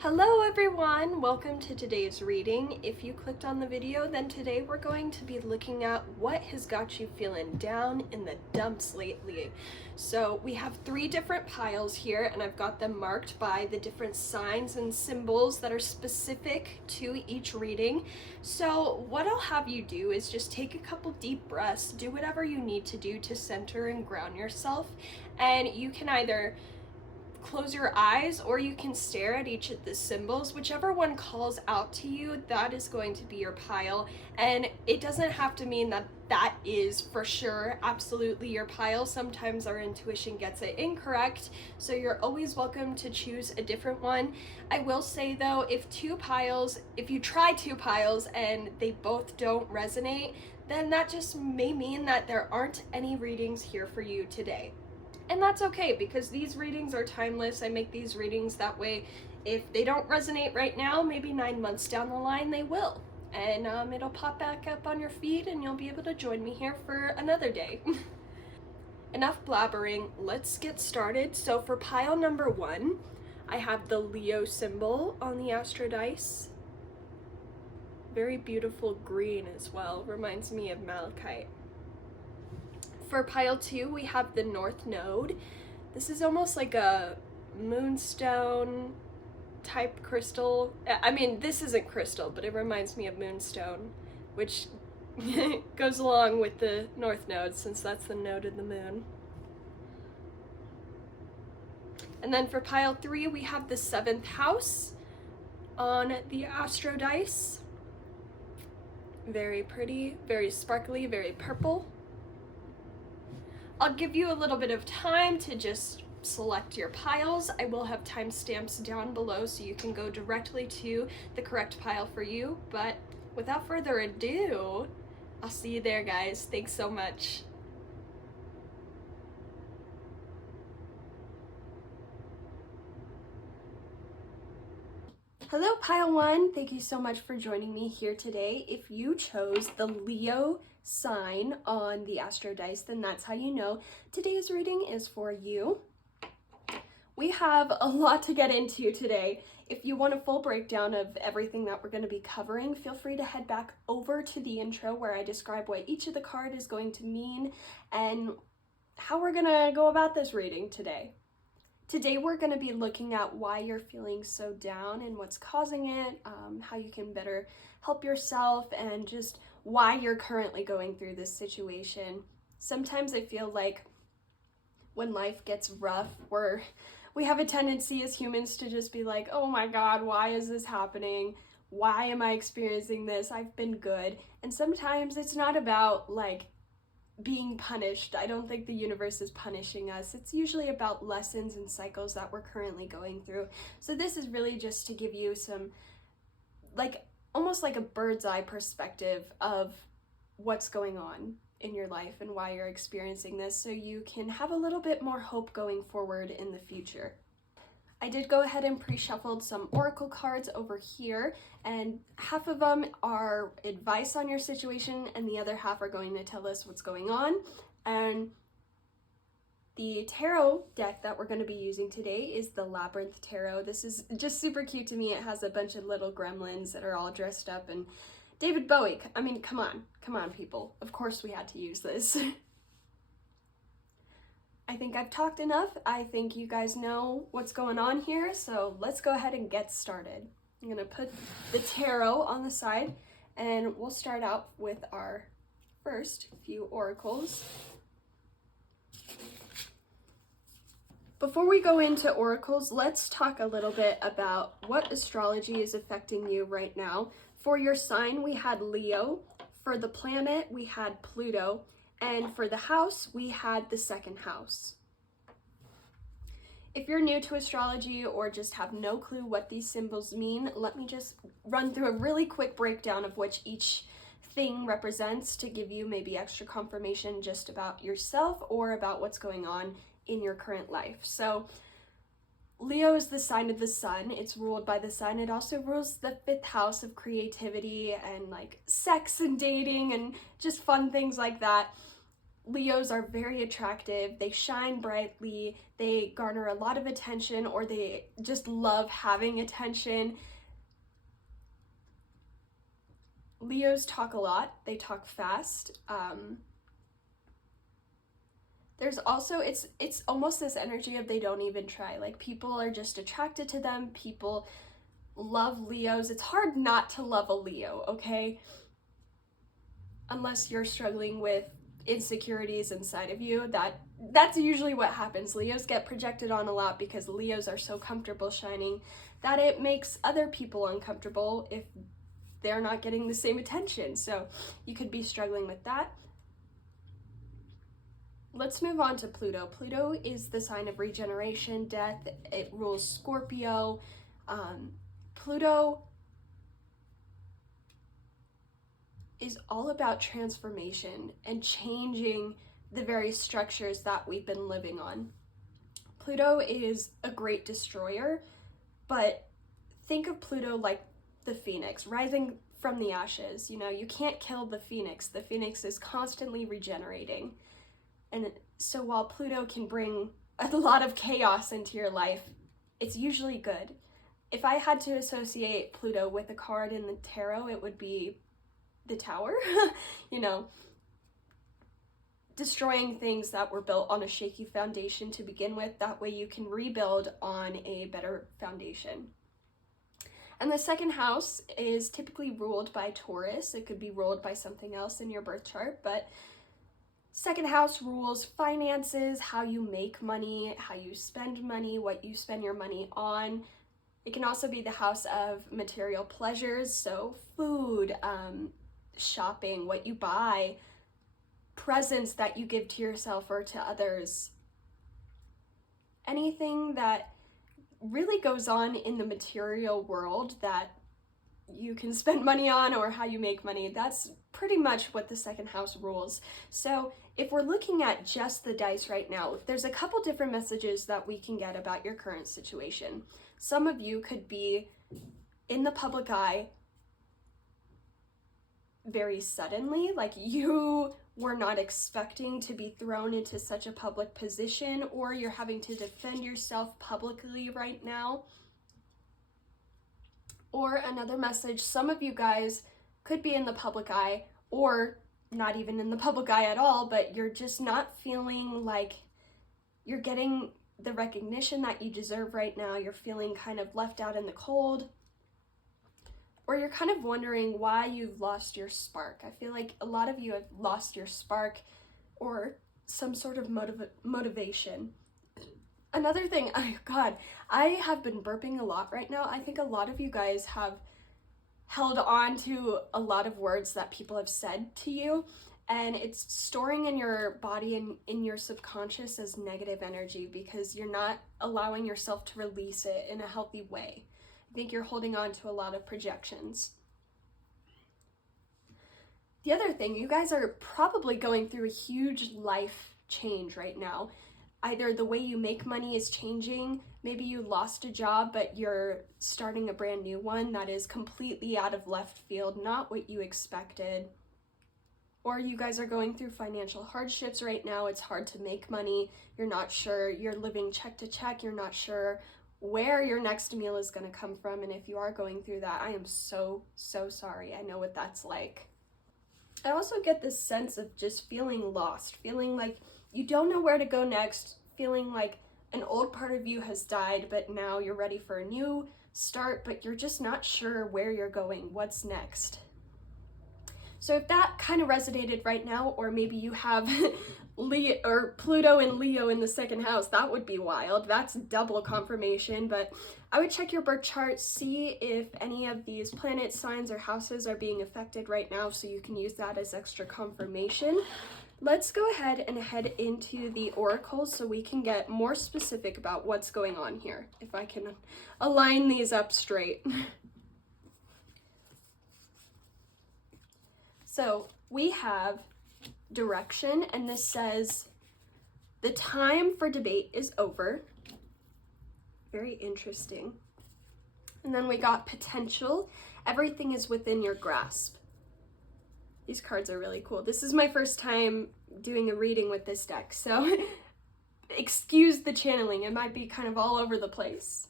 Hello everyone! Welcome to today's reading. If you clicked on the video, then today we're going to be looking at what has got you feeling down in the dumps lately. So we have 3 different piles here, and I've got them marked by the different signs and symbols that are specific to each reading. So what I'll have you do is just take a couple deep breaths, do whatever you need to do to center and ground yourself, and you can either close your eyes or you can stare at each of the symbols. Whichever one calls out to you, that is going to be your pile, and it doesn't have to mean that that is for sure absolutely your pile. Sometimes our intuition gets it incorrect, so you're always welcome to choose a different one. I will say though, if you try 2 piles and they both don't resonate, then that just may mean that there aren't any readings here for you today. And that's okay, because these readings are timeless. I make these readings that way. If they don't resonate right now, maybe 9 months down the line they will. And it'll pop back up on your feed and you'll be able to join me here for another day. Enough blabbering, let's get started. So for pile number 1, I have the Leo symbol on the Astro Dice. Very beautiful green as well, reminds me of malachite. For pile 2, we have the North Node. This is almost like a moonstone type crystal. I mean, this isn't crystal, but it reminds me of moonstone, which goes along with the North Node since that's the node of the moon. And then for pile 3, we have the 7th house on the Astro Dice. Very pretty, very sparkly, very purple. I'll give you a little bit of time to just select your piles. I will have timestamps down below so you can go directly to the correct pile for you. But without further ado, I'll see you there, guys. Thanks so much. Hello, pile 1. Thank you so much for joining me here today. If you chose the Leo sign on the Astro Dice, then that's how you know today's reading is for you. We have a lot to get into today. If you want a full breakdown of everything that we're going to be covering, feel free to head back over to the intro where I describe what each of the card is going to mean and how we're going to go about this reading today. Today we're going to be looking at why you're feeling so down and what's causing it, how you can better help yourself, and just why you're currently going through this situation. Sometimes I feel like when life gets rough, we have a tendency as humans to just be like, oh my God, why is this happening? Why am I experiencing this? I've been good. And sometimes it's not about like being punished. I don't think the universe is punishing us. It's usually about lessons and cycles that we're currently going through. So this is really just to give you some, like, almost like a bird's eye perspective of what's going on in your life and why you're experiencing this, so you can have a little bit more hope going forward in the future. I did go ahead and pre-shuffled some oracle cards over here, and half of them are advice on your situation and the other half are going to tell us what's going on. And the tarot deck that we're going to be using today is the Labyrinth Tarot. This is just super cute to me. It has a bunch of little gremlins that are all dressed up, and David Bowie. I mean, come on people. Of course we had to use this. I think I've talked enough. I think you guys know what's going on here, so let's go ahead and get started. I'm gonna put the tarot on the side, and we'll start out with our first few oracles. Before we go into oracles, let's talk a little bit about what astrology is affecting you right now. For your sign, we had Leo. For the planet, we had Pluto. And for the house, we had the 2nd house. If you're new to astrology or just have no clue what these symbols mean, let me just run through a really quick breakdown of which each thing represents to give you maybe extra confirmation just about yourself or about what's going on in your current life. So Leo is the sign of the sun. It's ruled by the sun. It also rules the 5th house of creativity and like sex and dating and just fun things like that. Leos are very attractive, they shine brightly, they garner a lot of attention, or they just love having attention. Leos talk a lot, they talk fast. There's also, it's almost this energy of they don't even try. Like, people are just attracted to them, people love Leos. It's hard not to love a Leo, okay? Unless you're struggling with insecurities inside of you, that's usually what happens. Leos get projected on a lot because Leos are so comfortable shining that it makes other people uncomfortable if they're not getting the same attention. So you could be struggling with that. Let's move on to Pluto. Pluto is the sign of regeneration, death. It rules Scorpio. Pluto is all about transformation and changing the very structures that we've been living on. Pluto is a great destroyer, but think of Pluto like the phoenix, rising from the ashes. You know, you can't kill the phoenix. The phoenix is constantly regenerating. And so while Pluto can bring a lot of chaos into your life, it's usually good. If I had to associate Pluto with a card in the tarot, it would be the Tower. You know, destroying things that were built on a shaky foundation to begin with. That way you can rebuild on a better foundation. And the second house is typically ruled by Taurus. It could be ruled by something else in your birth chart, but second house rules finances, how you make money, how you spend money, what you spend your money on. It can also be the house of material pleasures, so food, shopping, what you buy, presents that you give to yourself or to others. Anything that really goes on in the material world that you can spend money on, or how you make money, that's pretty much what the second house rules. So if we're looking at just the dice right now, there's a couple different messages that we can get about your current situation. Some of you could be in the public eye very suddenly, like you were not expecting to be thrown into such a public position, or you're having to defend yourself publicly right now. Or another message, some of you guys could be in the public eye, or not even in the public eye at all, but you're just not feeling like you're getting the recognition that you deserve right now. You're feeling kind of left out in the cold, or you're kind of wondering why you've lost your spark. I feel like a lot of you have lost your spark or some sort of motivation. Another thing, oh God, I have been burping a lot right now. I think a lot of you guys have held on to a lot of words that people have said to you, and it's storing in your body and in your subconscious as negative energy because you're not allowing yourself to release it in a healthy way. I think you're holding on to a lot of projections. The other thing, you guys are probably going through a huge life change right now. Either the way you make money is changing, maybe you lost a job, but you're starting a brand new one that is completely out of left field, not what you expected. Or you guys are going through financial hardships right now. It's hard to make money. You're not sure, you're living check to check. You're not sure where your next meal is going to come from. And if you are going through that, I am so sorry. I know what that's like. I also get this sense of just feeling lost, feeling like you don't know where to go next, feeling like an old part of you has died, but now you're ready for a new start, but you're just not sure where you're going, what's next. So if that kind of resonated right now, or maybe you have Pluto and Leo in the second house, that would be wild. That's double confirmation, but I would check your birth chart, see if any of these planets, signs, or houses are being affected right now, so you can use that as extra confirmation. Let's go ahead and head into the oracle so we can get more specific about what's going on here, if I can align these up straight. So we have direction, and this says the time for debate is over. Very interesting. And then we got potential. Everything is within your grasp. These cards are really cool. This is my first time doing a reading with this deck, so excuse the channeling. It might be kind of all over the place.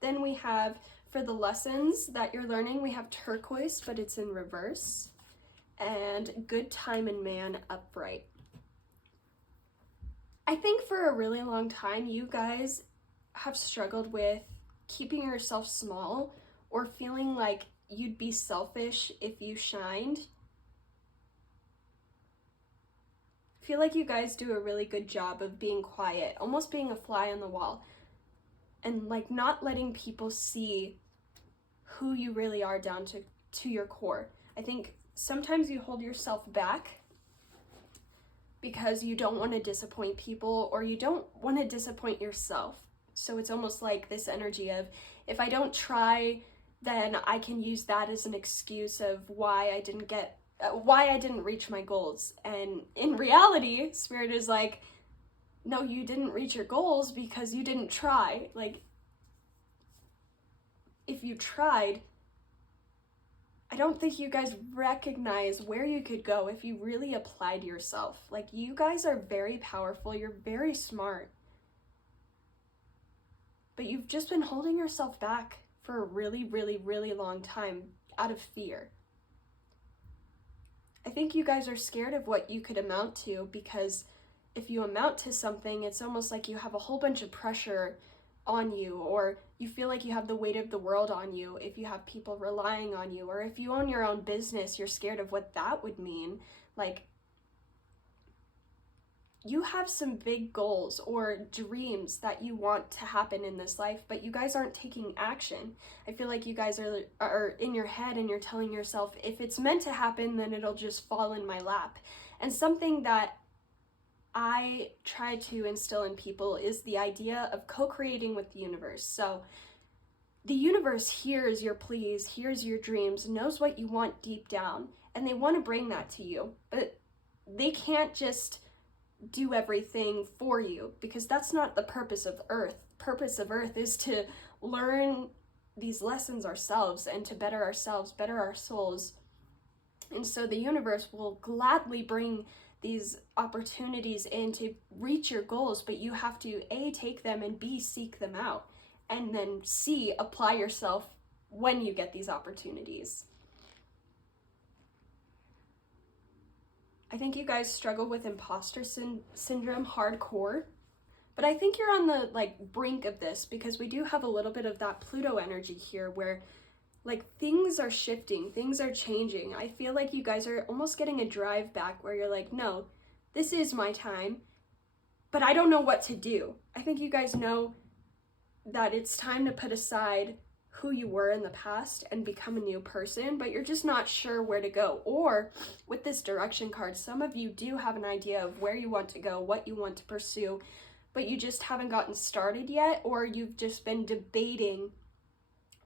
Then we have, for the lessons that you're learning, we have turquoise, but it's in reverse, and good time and man upright. I think for a really long time, you guys have struggled with keeping yourself small or feeling like you'd be selfish if you shined. I feel like you guys do a really good job of being quiet, almost being a fly on the wall, and like not letting people see who you really are down to your core. I think sometimes you hold yourself back because you don't want to disappoint people, or you don't want to disappoint yourself. So it's almost like this energy of, if I don't try, then I can use that as an excuse of why I didn't reach my goals. And in reality, Spirit is like, no, you didn't reach your goals because you didn't try. Like, if you tried, I don't think you guys recognize where you could go if you really applied yourself. Like, you guys are very powerful, you're very smart, but you've just been holding yourself back for a really, really, really long time out of fear. I think you guys are scared of what you could amount to, because if you amount to something, it's almost like you have a whole bunch of pressure on you, or you feel like you have the weight of the world on you if you have people relying on you, or if you own your own business, you're scared of what that would mean. Like, you have some big goals or dreams that you want to happen in this life, but you guys aren't taking action. I feel like you guys are in your head and you're telling yourself, if it's meant to happen, then it'll just fall in my lap. And something that I try to instill in people is the idea of co-creating with the universe. So the universe hears your pleas, hears your dreams, knows what you want deep down, and they want to bring that to you, but they can't just do everything for you, because that's not the purpose of Earth. Purpose of Earth is to learn these lessons ourselves and to better ourselves, better our souls. And so the universe will gladly bring these opportunities in to reach your goals, but you have to A, take them, and B, seek them out, and then C, apply yourself when you get these opportunities. I think you guys struggle with imposter syndrome hardcore, but I think you're on the brink of this, because we do have a little bit of that Pluto energy here where things are shifting, things are changing. I feel like you guys are almost getting a drive back where you're like, no, this is my time, but I don't know what to do. I think you guys know that it's time to put aside who you were in the past and become a new person, but you're just not sure where to go. Or with this direction card, some of you do have an idea of where you want to go, what you want to pursue, but you just haven't gotten started yet, or you've just been debating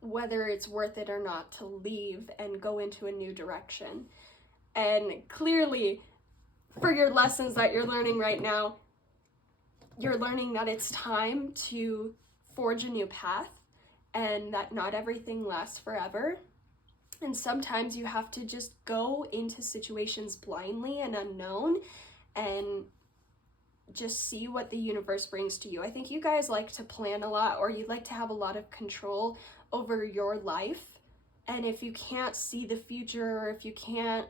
whether it's worth it or not to leave and go into a new direction. And clearly, for your lessons that you're learning right now, you're learning that it's time to forge a new path, and that not everything lasts forever. And sometimes you have to just go into situations blindly and unknown and just see what the universe brings to you. I think you guys like to plan a lot, or you like to have a lot of control over your life. And if you can't see the future, or if you can't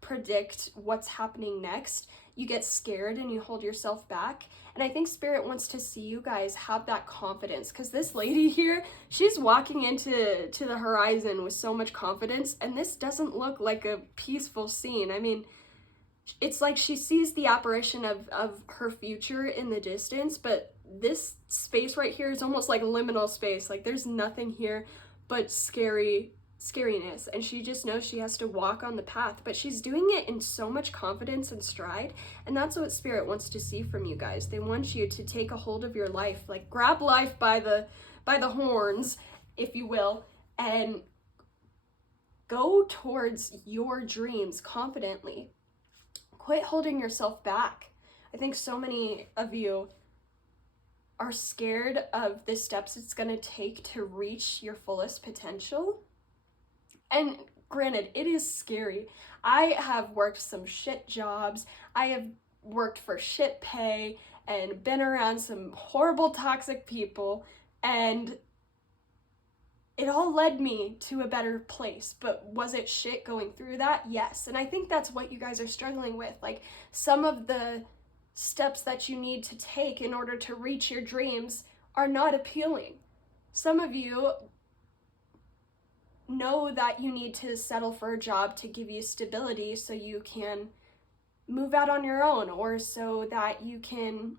predict what's happening next, you get scared and you hold yourself back. And I think Spirit wants to see you guys have that confidence, because this lady here, she's walking into the horizon with so much confidence, and this doesn't look like a peaceful scene. I mean, it's like she sees the apparition of her future in the distance, but this space right here is almost like liminal space. Like, there's nothing here but scariness, and she just knows she has to walk on the path, but she's doing it in so much confidence and stride. And that's what Spirit wants to see from you guys. They want you to take a hold of your life, like grab life by the horns, if you will, and go towards your dreams confidently. Quit holding yourself back. I think so many of you are scared of the steps it's going to take to reach your fullest potential. And granted, it is scary. I have worked some shit jobs. I have worked for shit pay and been around some horrible toxic people, and it all led me to a better place. But was it shit going through that? Yes. And I think that's what you guys are struggling with. Like, some of the steps that you need to take in order to reach your dreams are not appealing. Some of you know that you need to settle for a job to give you stability so you can move out on your own, or so that you can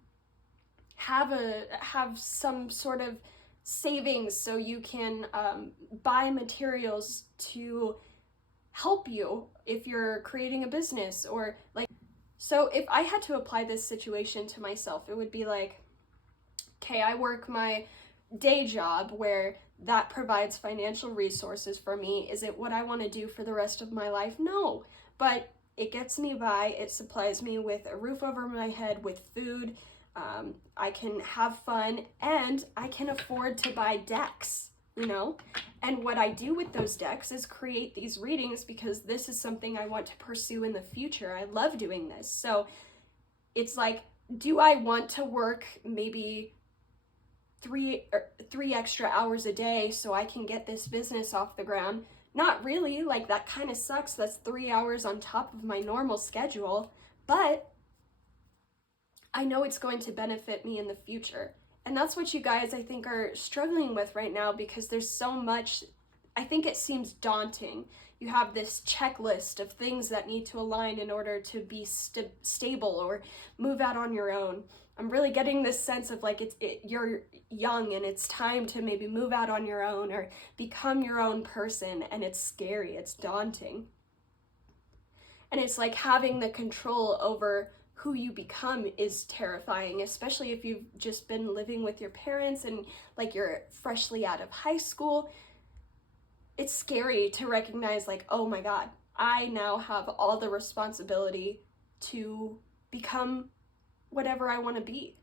have some sort of savings so you can buy materials to help you if you're creating a business. Or like, so if I had to apply this situation to myself, it would be like, okay, I work my day job where that provides financial resources for me. Is it what I want to do for the rest of my life? No, but it gets me by. It supplies me with a roof over my head, with food. I can have fun, and I can afford to buy decks, you know? And what I do with those decks is create these readings, because this is something I want to pursue in the future. I love doing this. So it's like, do I want to work maybe three extra hours a day so I can get this business off the ground? Not really. Like, that kind of sucks. That's 3 hours on top of my normal schedule, but I know it's going to benefit me in the future. And that's what you guys, I think, are struggling with right now, because there's so much. I think it seems daunting. You have this checklist of things that need to align in order to be stable or move out on your own. I'm really getting this sense of like, you're young and it's time to maybe move out on your own or become your own person, and it's scary, it's daunting. And it's like having the control over who you become is terrifying, especially if you've just been living with your parents and like you're freshly out of high school. It's scary to recognize like, oh my God, I now have all the responsibility to become whatever I want to be.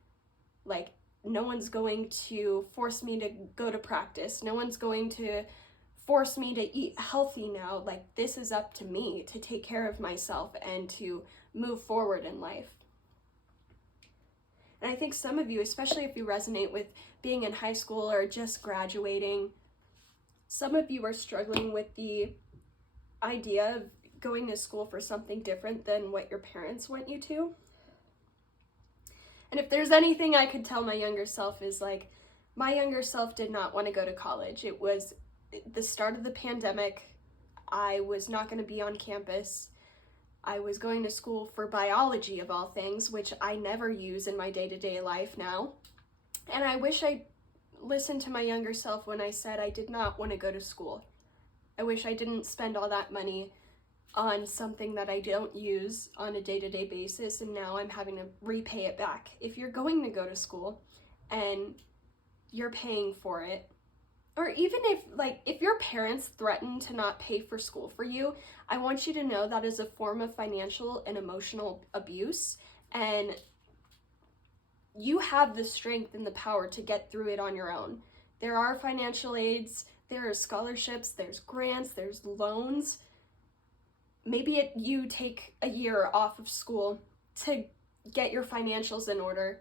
Like, no one's going to force me to go to practice. No one's going to force me to eat healthy now. Like, this is up to me to take care of myself and to move forward in life. And I think some of you, especially if you resonate with being in high school or just graduating, some of you are struggling with the idea of going to school for something different than what your parents want you to. And if there's anything I could tell my younger self, is like, my younger self did not want to go to college. It was the start of the pandemic. I was not going to be on campus. I was going to school for biology, of all things, which I never use in my day-to-day life now. And I wish I listened to my younger self when I said I did not want to go to school. I wish I didn't spend all that money on something that I don't use on a day-to-day basis, and now I'm having to repay it back. If you're going to go to school and you're paying for it, or even if your parents threaten to not pay for school for you, I want you to know that is a form of financial and emotional abuse, and you have the strength and the power to get through it on your own. There are financial aids, there are scholarships, there's grants, there's loans. Maybe you take a year off of school to get your financials in order.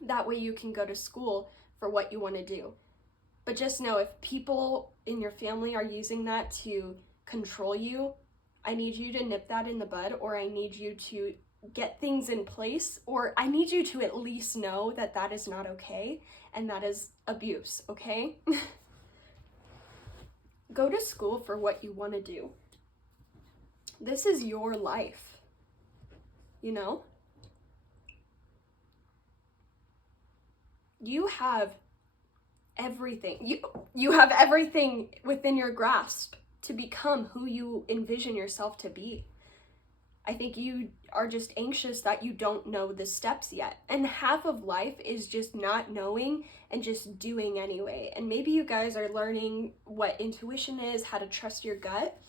That way you can go to school for what you want to do. But just know, if people in your family are using that to control you, I need you to nip that in the bud, or I need you to get things in place, or I need you to at least know that that is not okay, and that is abuse, okay? Go to school for what you want to do. This is your life, you know? You have everything. You have everything within your grasp to become who you envision yourself to be. I think you are just anxious that you don't know the steps yet. And half of life is just not knowing and just doing anyway. And maybe you guys are learning what intuition is, how to trust your gut.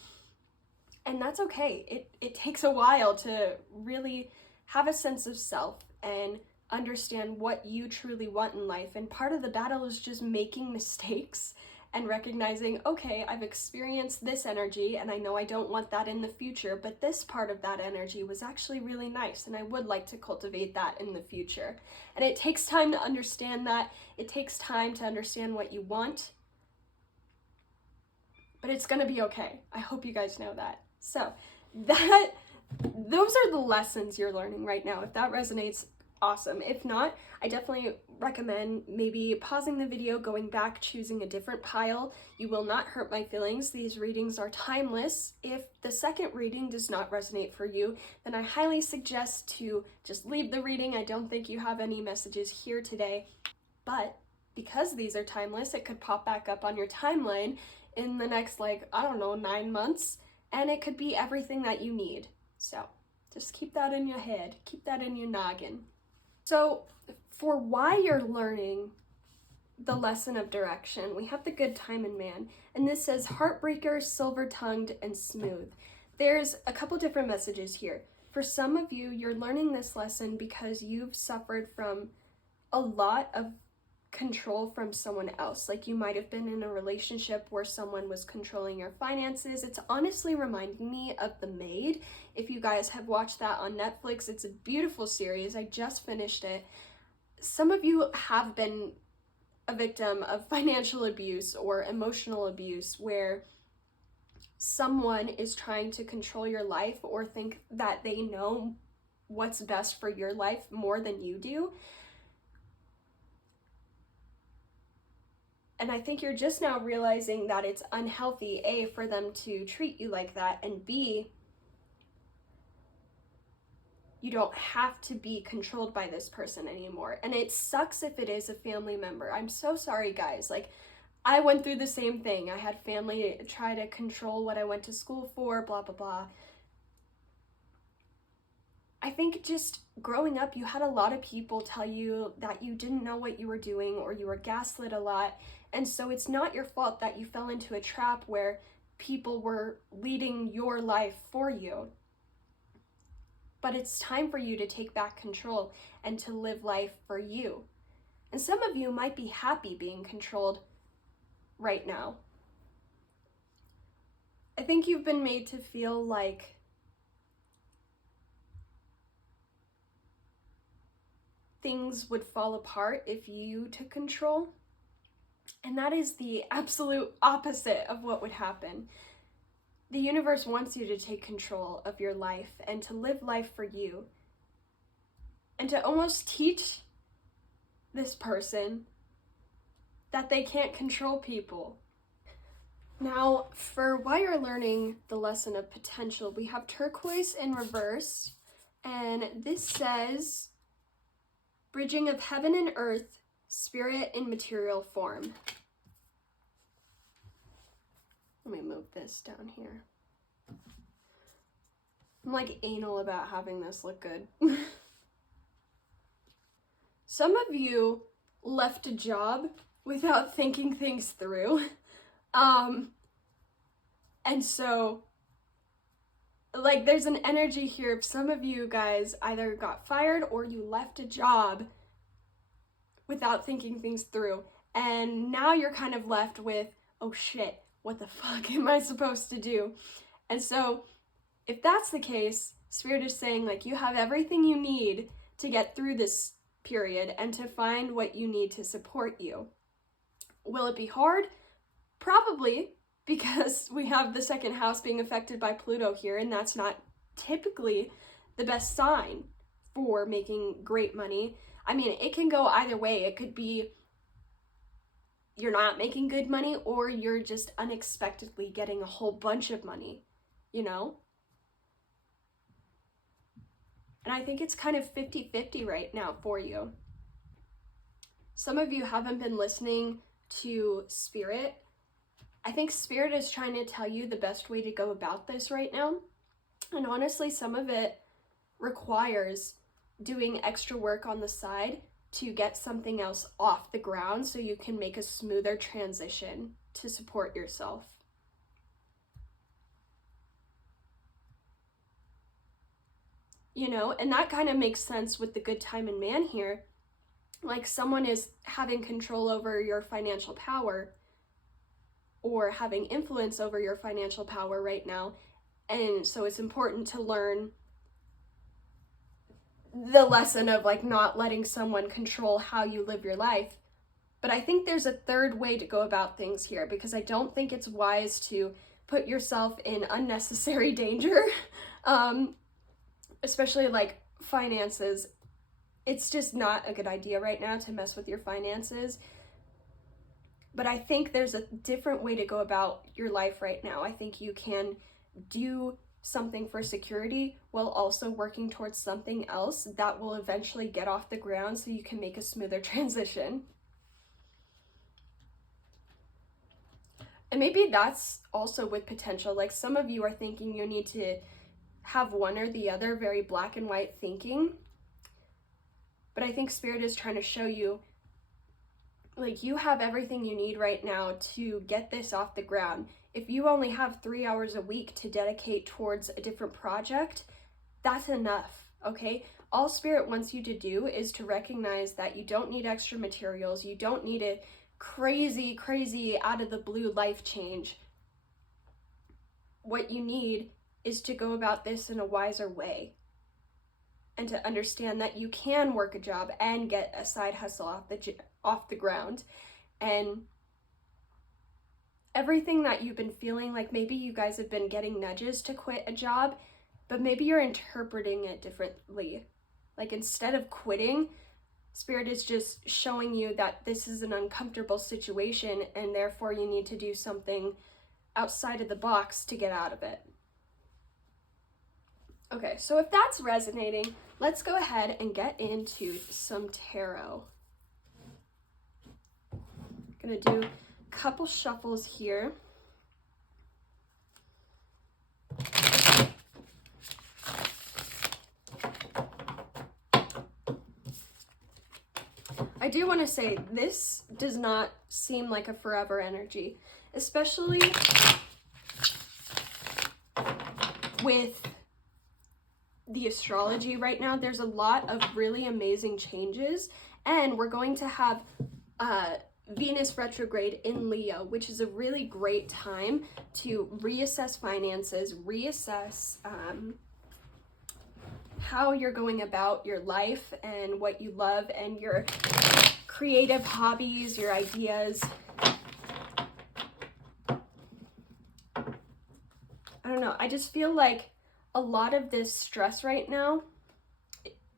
And that's okay. It takes a while to really have a sense of self and understand what you truly want in life. And part of the battle is just making mistakes and recognizing, okay, I've experienced this energy and I know I don't want that in the future, but this part of that energy was actually really nice and I would like to cultivate that in the future. And it takes time to understand that. It takes time to understand what you want, but it's gonna be okay. I hope you guys know that. So those are the lessons you're learning right now. If that resonates, awesome. If not, I definitely recommend maybe pausing the video, going back, choosing a different pile. You will not hurt my feelings. These readings are timeless. If the second reading does not resonate for you, then I highly suggest to just leave the reading. I don't think you have any messages here today, but because these are timeless, it could pop back up on your timeline in the next, 9 months, and it could be everything that you need. So just keep that in your head, keep that in your noggin. So for why you're learning the lesson of direction, we have the Good Time and Man, and this says heartbreaker, silver-tongued, and smooth. There's a couple different messages here. For some of you, you're learning this lesson because you've suffered from a lot of control from someone else. Like you might have been in a relationship where someone was controlling your finances. It's honestly reminding me of The Maid. If you guys have watched that on Netflix, it's a beautiful series. I just finished it. Some of you have been a victim of financial abuse or emotional abuse where someone is trying to control your life or think that they know what's best for your life more than you do. And I think you're just now realizing that it's unhealthy, A, for them to treat you like that, and B, you don't have to be controlled by this person anymore. And it sucks if it is a family member. I'm so sorry, guys. I went through the same thing. I had family try to control what I went to school for, blah, blah, blah. I think just growing up, you had a lot of people tell you that you didn't know what you were doing or you were gaslit a lot. And so it's not your fault that you fell into a trap where people were leading your life for you. But it's time for you to take back control and to live life for you. And some of you might be happy being controlled right now. I think you've been made to feel like things would fall apart if you took control. And that is the absolute opposite of what would happen. The universe wants you to take control of your life and to live life for you. And to almost teach this person that they can't control people. Now, for why you're learning the lesson of potential, we have turquoise in reverse. And this says, bridging of heaven and earth, spirit in material form. Let me move this down here. I'm anal about having this look good. Some of you left a job without thinking things through. And so, there's an energy here of some of you guys either got fired or you left a job without thinking things through. And now you're kind of left with, oh shit, what the fuck am I supposed to do? And so if that's the case, Spirit is saying you have everything you need to get through this period and to find what you need to support you. Will it be hard? Probably, because we have the second house being affected by Pluto here, and that's not typically the best sign for making great money. I mean, it can go either way. It could be you're not making good money or you're just unexpectedly getting a whole bunch of money, And I think it's kind of 50-50 right now for you. Some of you haven't been listening to Spirit. I think Spirit is trying to tell you the best way to go about this right now. And honestly, some of it requires doing extra work on the side to get something else off the ground so you can make a smoother transition to support yourself. And that kind of makes sense with the Good Time and Man here. Someone is having control over your financial power. or having influence over your financial power right now. And so it's important to learn the lesson of like not letting someone control how you live your life. But I think there's a third way to go about things here, because I don't think it's wise to put yourself in unnecessary danger, especially like finances. It's just not a good idea right now to mess with your finances. But I think there's a different way to go about your life right now. I think you can do something for security while also working towards something else that will eventually get off the ground so you can make a smoother transition. And maybe that's also with potential. Like some of you are thinking you need to have one or the other, very black and white thinking. But I think Spirit is trying to show you, like, you have everything you need right now to get this off the ground. If you only have 3 hours a week to dedicate towards a different project, that's enough, okay? All Spirit wants you to do is to recognize that you don't need extra materials. You don't need a crazy out of the blue life change. What you need is to go about this in a wiser way and to understand that you can work a job and get a side hustle off the ground. And everything that you've been feeling, like maybe you guys have been getting nudges to quit a job, but maybe you're interpreting it differently. Like instead of quitting, Spirit is just showing you that this is an uncomfortable situation and therefore you need to do something outside of the box to get out of it. Okay, so if that's resonating, let's go ahead and get into some tarot. I'm gonna do a couple shuffles here. I do want to say this does not seem like a forever energy, especially with the astrology right now. There's a lot of really amazing changes, and we're going to have Venus retrograde in Leo, which is a really great time to reassess finances, reassess how you're going about your life and what you love and your creative hobbies, your ideas. I don't know, I just feel like a lot of this stress right now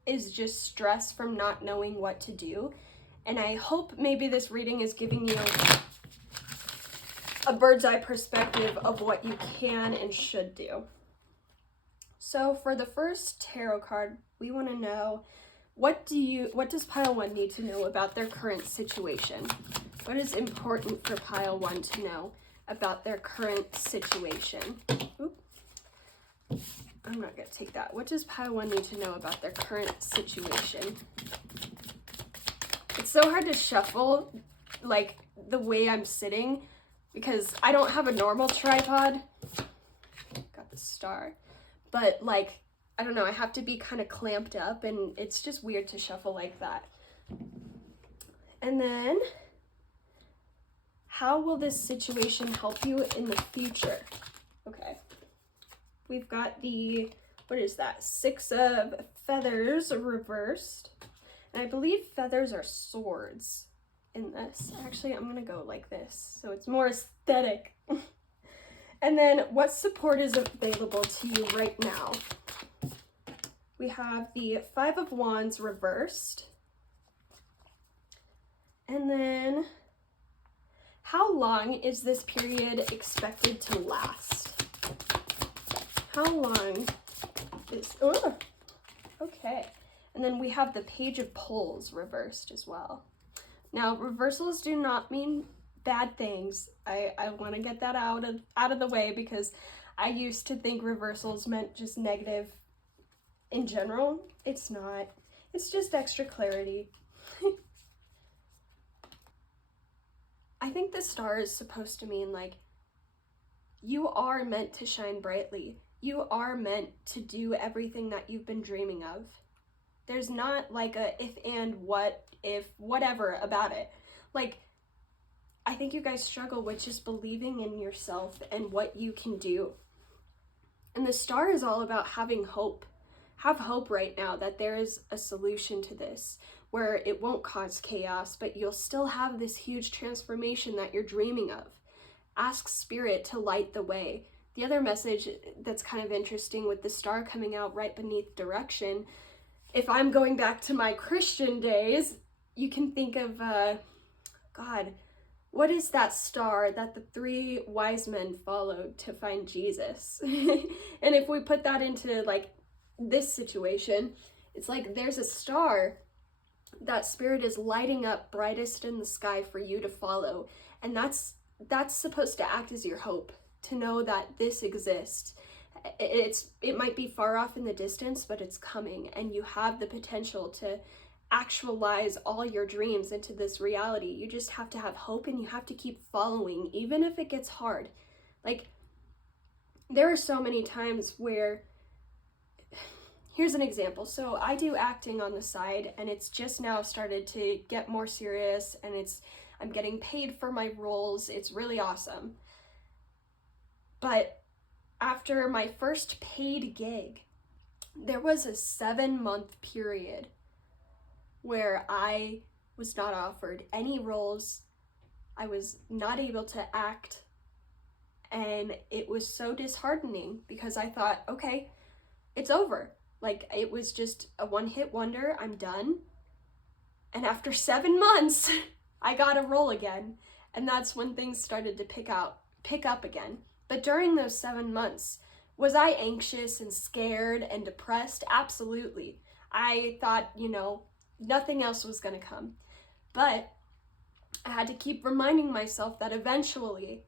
is just stress from not knowing what to do. And I hope maybe this reading is giving you a bird's eye perspective of what you can and should do. So for the first tarot card, we want to know, what does pile 1 need to know about their current situation? What is important for pile 1 to know about their current situation? Oop. I'm not going to take that. What does pile 1 need to know about their current situation? It's so hard to shuffle like the way I'm sitting because I don't have a normal tripod. Got the star. But like, I don't know, I have to be kind of clamped up and it's just weird to shuffle like that. And then, how will this situation help you in the future? Okay. We've got the, what is that? 6 of feathers reversed. And I believe feathers are swords in this. Actually, I'm gonna go like this, so it's more aesthetic. And then, what support is available to you right now? We have the 5 of Wands reversed. And then, how long is this period expected to last? How long is, okay. And then we have the Page of Poles reversed as well. Now, reversals do not mean bad things. I want to get that out of the way because I used to think reversals meant just negative in general. It's not. It's just extra clarity. I think the star is supposed to mean like you are meant to shine brightly. You are meant to do everything that you've been dreaming of. There's not like a if and what if whatever about it. Like, I think you guys struggle with just believing in yourself and what you can do. And the star is all about having hope. Have hope right now that there is a solution to this, where it won't cause chaos, but you'll still have this huge transformation that you're dreaming of. Ask Spirit to light the way. The other message that's kind of interesting with the star coming out right beneath direction, if I'm going back to my Christian days, you can think of, God, what is that star that the 3 wise men followed to find Jesus? And if we put that into like this situation, it's like there's a star that Spirit is lighting up brightest in the sky for you to follow. And that's supposed to act as your hope, to know that this exists. It might be far off in the distance, but it's coming, and you have the potential to actualize all your dreams into this reality. You just have to have hope, and you have to keep following, even if it gets hard. Like, there are so many times where, here's an example. So I do acting on the side, and it's just now started to get more serious, and I'm getting paid for my roles. It's really awesome. But after my first paid gig, there was a 7-month period where I was not offered any roles. I was not able to act, and it was so disheartening because I thought, okay, it's over. Like, it was just a one-hit wonder. I'm done. And after 7 months, I got a role again, and that's when things started to pick up again. But during those 7 months, was I anxious and scared and depressed? Absolutely. I thought, nothing else was going to come. But I had to keep reminding myself that eventually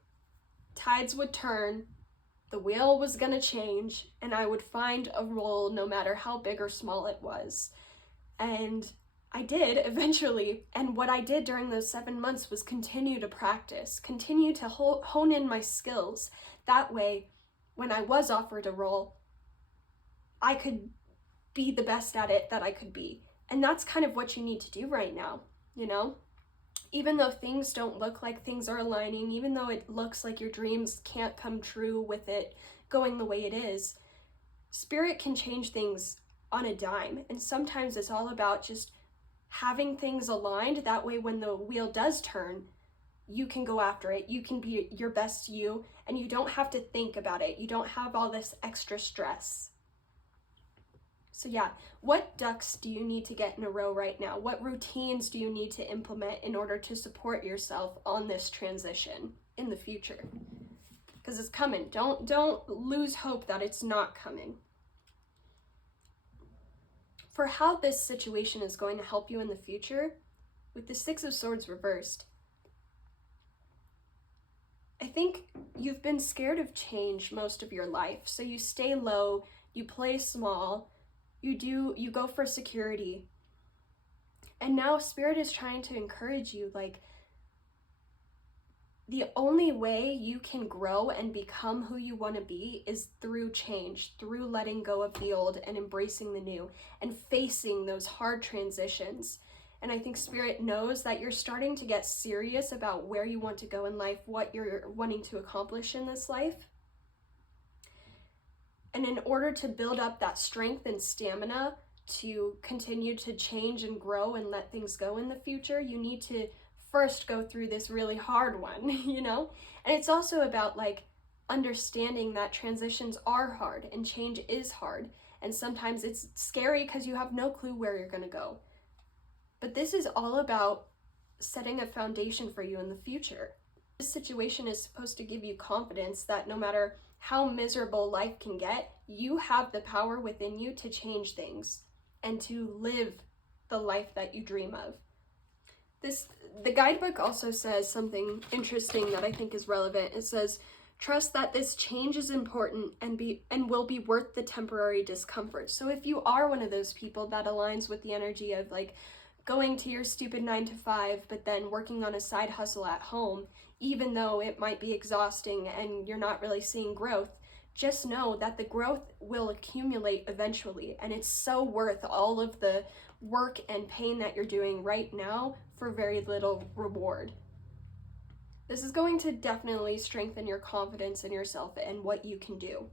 tides would turn, the wheel was going to change, and I would find a role no matter how big or small it was. And I did eventually, and what I did during those 7 months was continue to practice, continue to hone in my skills. That way, when I was offered a role, I could be the best at it that I could be. And that's kind of what you need to do right now, Even though things don't look like things are aligning, even though it looks like your dreams can't come true with it going the way it is, Spirit can change things on a dime. And sometimes it's all about just having things aligned. That way, when the wheel does turn, you can go after it. You can be your best you, and you don't have to think about it. You don't have all this extra stress. So yeah, what ducks do you need to get in a row right now? What routines do you need to implement in order to support yourself on this transition in the future? Because it's coming. Don't lose hope that it's not coming. For how this situation is going to help you in the future, with the 6 of Swords reversed, I think you've been scared of change most of your life. So you stay low, you play small, you go for security. And now Spirit is trying to encourage you, like, the only way you can grow and become who you want to be is through change, through letting go of the old and embracing the new and facing those hard transitions. And I think Spirit knows that you're starting to get serious about where you want to go in life, what you're wanting to accomplish in this life. And in order to build up that strength and stamina to continue to change and grow and let things go in the future, you need to first go through this really hard one, And it's also about like understanding that transitions are hard and change is hard. And sometimes it's scary because you have no clue where you're going to go. But this is all about setting a foundation for you in the future. This situation is supposed to give you confidence that no matter how miserable life can get, you have the power within you to change things and to live the life that you dream of. The guidebook also says something interesting that I think is relevant. It says, trust that this change is important and will be worth the temporary discomfort. So if you are one of those people that aligns with the energy of like going to your stupid 9-to-5, but then working on a side hustle at home, even though it might be exhausting and you're not really seeing growth, just know that the growth will accumulate eventually, and it's so worth all of the work and pain that you're doing right now for very little reward. This is going to definitely strengthen your confidence in yourself and what you can do.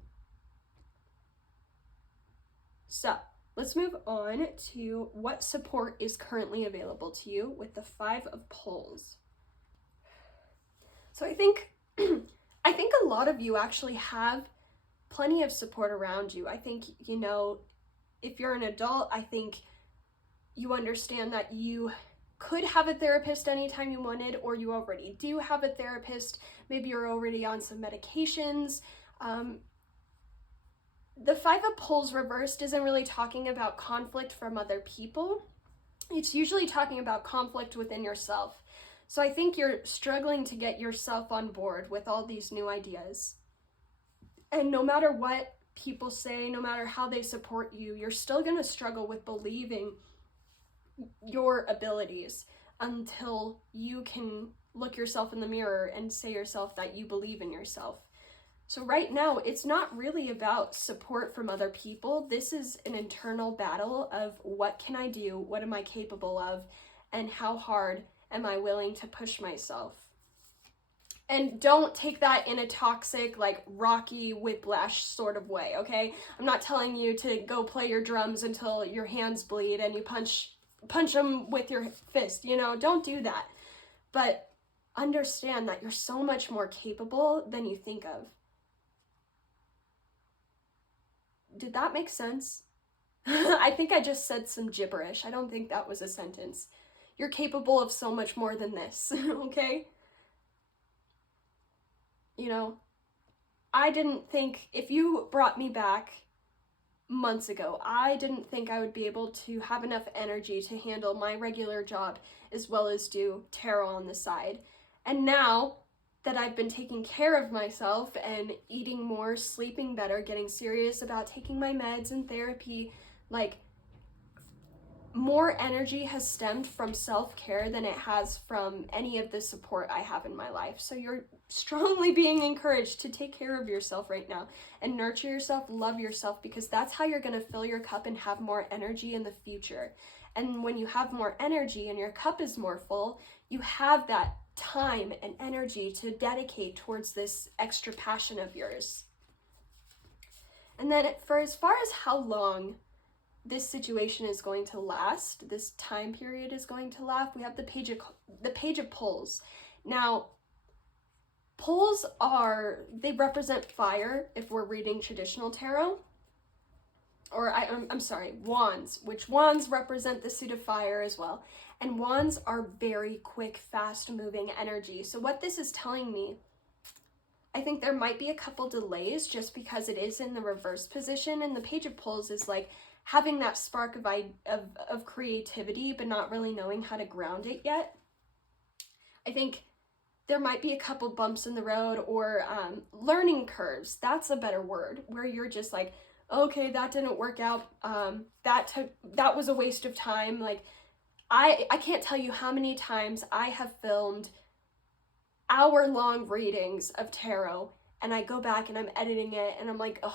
So let's move on to what support is currently available to you with the Five of Pulls. So I think a lot of you actually have plenty of support around you. I think, you know, if you're an adult, I think you understand that you could have a therapist anytime you wanted, or you already do have a therapist. Maybe you're already on some medications. The Five of Pulls reversed isn't really talking about conflict from other people. It's usually talking about conflict within yourself. So I think you're struggling to get yourself on board with all these new ideas. And no matter what people say, no matter how they support you, you're still going to struggle with believing your abilities until you can look yourself in the mirror and say yourself that you believe in yourself. So right now, it's not really about support from other people. This is an internal battle of what can I do, what am I capable of, and how hard am I willing to push myself. And don't take that in a toxic, like Rocky Whiplash sort of way, okay? I'm not telling you to go play your drums until your hands bleed and you punch them with your fist, you know? Don't do that. But understand that you're so much more capable than you think of. Did that make sense? I think I just said some gibberish. I don't think that was a sentence. You're capable of so much more than this, okay? You know, I didn't think, if you brought me back months ago, I didn't think I would be able to have enough energy to handle my regular job as well as do tarot on the side. And now that I've been taking care of myself and eating more, sleeping better, getting serious about taking my meds and therapy, like, more energy has stemmed from self-care than it has from any of the support I have in my life. So you're strongly being encouraged to take care of yourself right now and nurture yourself, love yourself, because that's how you're going to fill your cup and have more energy in the future. And when you have more energy and your cup is more full, you have that time and energy to dedicate towards this extra passion of yours. And then for as far as how long this situation is going to last, this time period is going to last, we have the Page of Pulls. Now, pulls they represent fire if we're reading traditional tarot. Or I'm sorry, wands, which wands represent the suit of fire as well. And wands are very quick, fast-moving energy. So what this is telling me, I think there might be a couple delays just because it is in the reverse position, and the Page of Pulls is like having that spark of creativity, but not really knowing how to ground it yet. I think there might be a couple bumps in the road, or learning curves. That's a better word, where you're just like, okay, that didn't work out. That was a waste of time. Like, I can't tell you how many times I have filmed hour-long readings of tarot, and I go back and I'm editing it, and I'm like, ugh,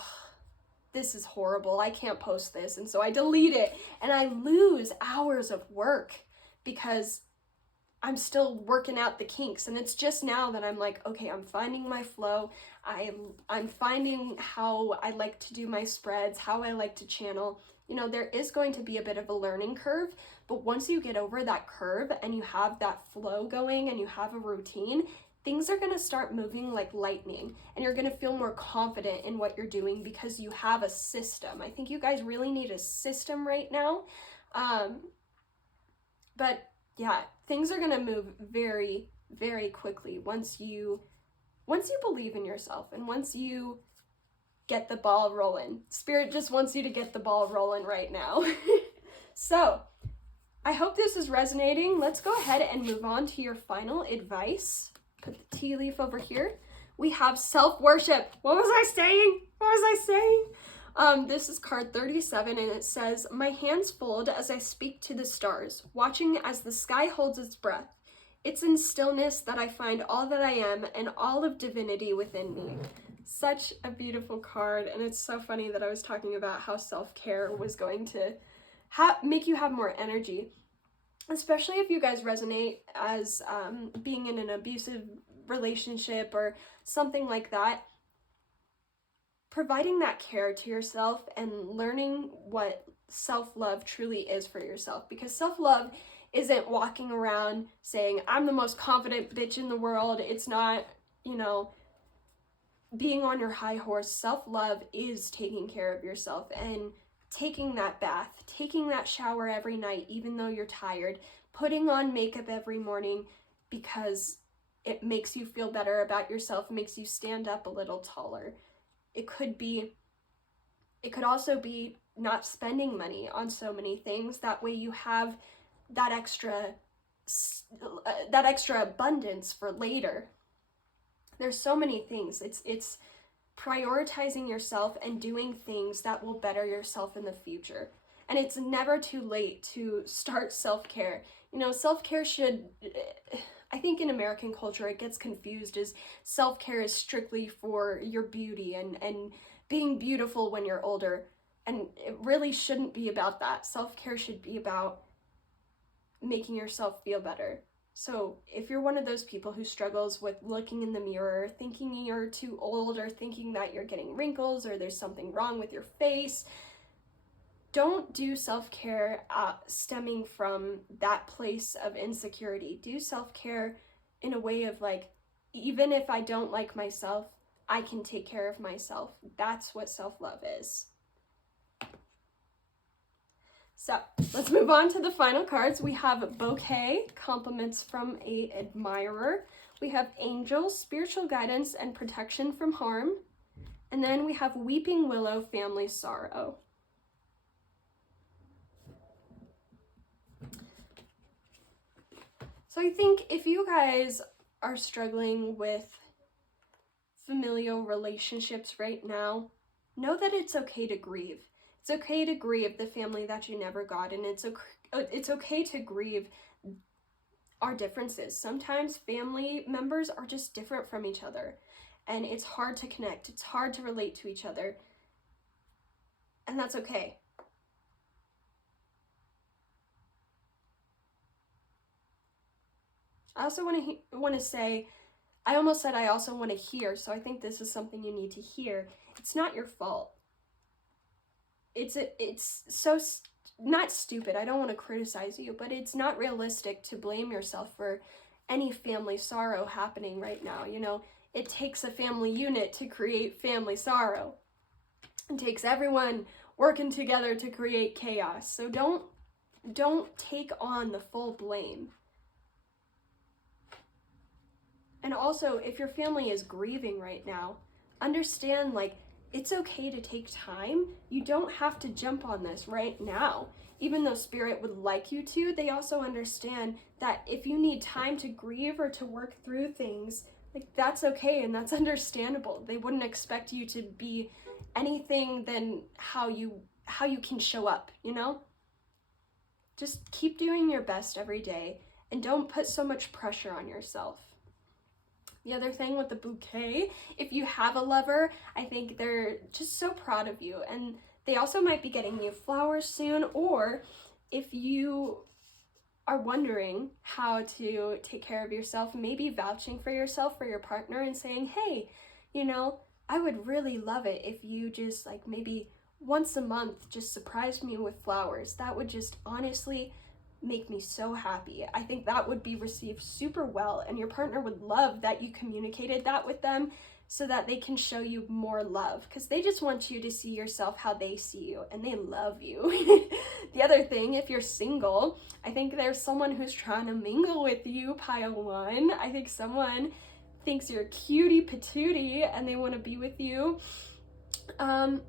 this is horrible. I can't post this. And so I delete it, and I lose hours of work because I'm still working out the kinks. And it's just now that I'm like, okay, I'm finding my flow. I'm finding how I like to do my spreads, how I like to channel. You know, there is going to be a bit of a learning curve, but once you get over that curve and you have that flow going and you have a routine, things are going to start moving like lightning, and you're going to feel more confident in what you're doing because you have a system. I think you guys really need a system right now. But yeah, things are going to move very, very quickly once you believe in yourself and once you get the ball rolling. Spirit just wants you to get the ball rolling right now. So I hope this is resonating. Let's go ahead and move on to your final advice. Put the tea leaf over here. We have self-worship. What was I saying? This is card 37, and it says, my hands fold as I speak to the stars, watching as the sky holds its breath. It's in stillness that I find all that I am and all of divinity within me. Such a beautiful card, and it's so funny that I was talking about how self-care was going to make you have more energy. Especially if you guys resonate as being in an abusive relationship or something like that, providing that care to yourself and learning what self-love truly is for yourself. Because self-love isn't walking around saying, I'm the most confident bitch in the world. It's not, you know, being on your high horse. Self-love is taking care of yourself and taking that bath, taking that shower every night, even though you're tired, putting on makeup every morning because it makes you feel better about yourself, makes you stand up a little taller. It could also be not spending money on so many things. That way you have that extra abundance for later. There's so many things. It's prioritizing yourself and doing things that will better yourself in the future. And it's never too late to start self-care. You know, self-care should, I think in American culture it gets confused as self-care is strictly for your beauty and being beautiful when you're older. And it really shouldn't be about that. Self-care should be about making yourself feel better. So if you're one of those people who struggles with looking in the mirror, thinking you're too old, or thinking that you're getting wrinkles or there's something wrong with your face, don't do self-care stemming from that place of insecurity. Do self-care in a way of like, even if I don't like myself, I can take care of myself. That's what self-love is. So let's move on to the final cards. We have Bouquet, compliments from an admirer. We have Angel, spiritual guidance and protection from harm. And then we have Weeping Willow, family sorrow. So I think if you guys are struggling with familial relationships right now, know that it's okay to grieve. It's okay to grieve the family that you never got, and it's okay to grieve our differences. Sometimes family members are just different from each other, and it's hard to connect. It's hard to relate to each other, and that's okay. I also want to say, I almost said I also want to hear, so I think this is something you need to hear. It's not your fault. It's so not stupid. I don't want to criticize you, but it's not realistic to blame yourself for any family sorrow happening right now. You know, it takes a family unit to create family sorrow. It takes everyone working together to create chaos. So don't take on the full blame. And also, if your family is grieving right now, understand, like, it's okay to take time. You don't have to jump on this right now. Even though Spirit would like you to, they also understand that if you need time to grieve or to work through things, like, that's okay and that's understandable. They wouldn't expect you to be anything than how you can show up, you know? Just keep doing your best every day and don't put so much pressure on yourself. The other thing with the bouquet, if you have a lover, I think they're just so proud of you, and they also might be getting you flowers soon. Or if you are wondering how to take care of yourself, maybe vouching for yourself for your partner and saying, hey, you know, I would really love it if you just like maybe once a month just surprised me with flowers. That would just honestly make me so happy. I think that would be received super well, and your partner would love that you communicated that with them so that they can show you more love, because they just want you to see yourself how they see you, and they love you. The other thing, if you're single, I think there's someone who's trying to mingle with you, pile one. I think someone thinks you're cutie patootie and they want to be with you. And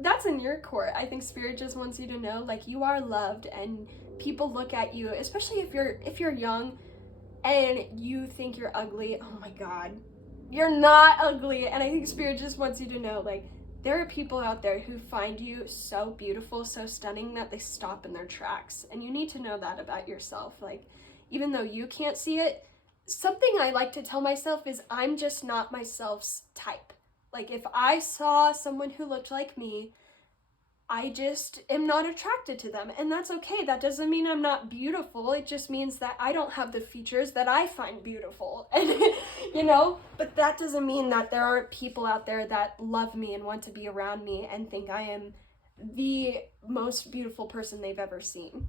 that's in your court. I think Spirit just wants you to know, like, you are loved, and people look at you, especially if you're young and you think you're ugly. Oh my God, you're not ugly. And I think Spirit just wants you to know, like, there are people out there who find you so beautiful, so stunning that they stop in their tracks. And you need to know that about yourself. Like, even though you can't see it, something I like to tell myself is I'm just not myself's type. Like, if I saw someone who looked like me, I just am not attracted to them, and that's okay. That doesn't mean I'm not beautiful. It just means that I don't have the features that I find beautiful. And you know? But that doesn't mean that there aren't people out there that love me and want to be around me and think I am the most beautiful person they've ever seen.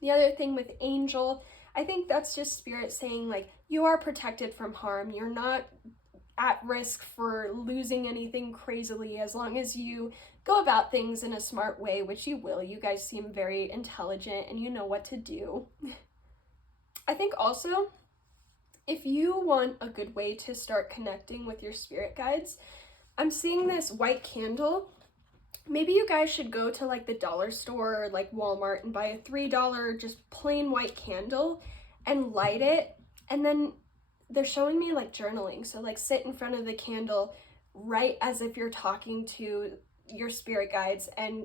The other thing with angel, I think that's just spirit saying, like, you are protected from harm. You're not at risk for losing anything crazily as long as you go about things in a smart way, which you will. You guys seem very intelligent and you know what to do. I think also, if you want a good way to start connecting with your spirit guides, I'm seeing this white candle. Maybe you guys should go to like the dollar store or like Walmart and buy a $3 just plain white candle and light it. And then they're showing me like journaling. So like sit in front of the candle, write as if you're talking to your spirit guides, and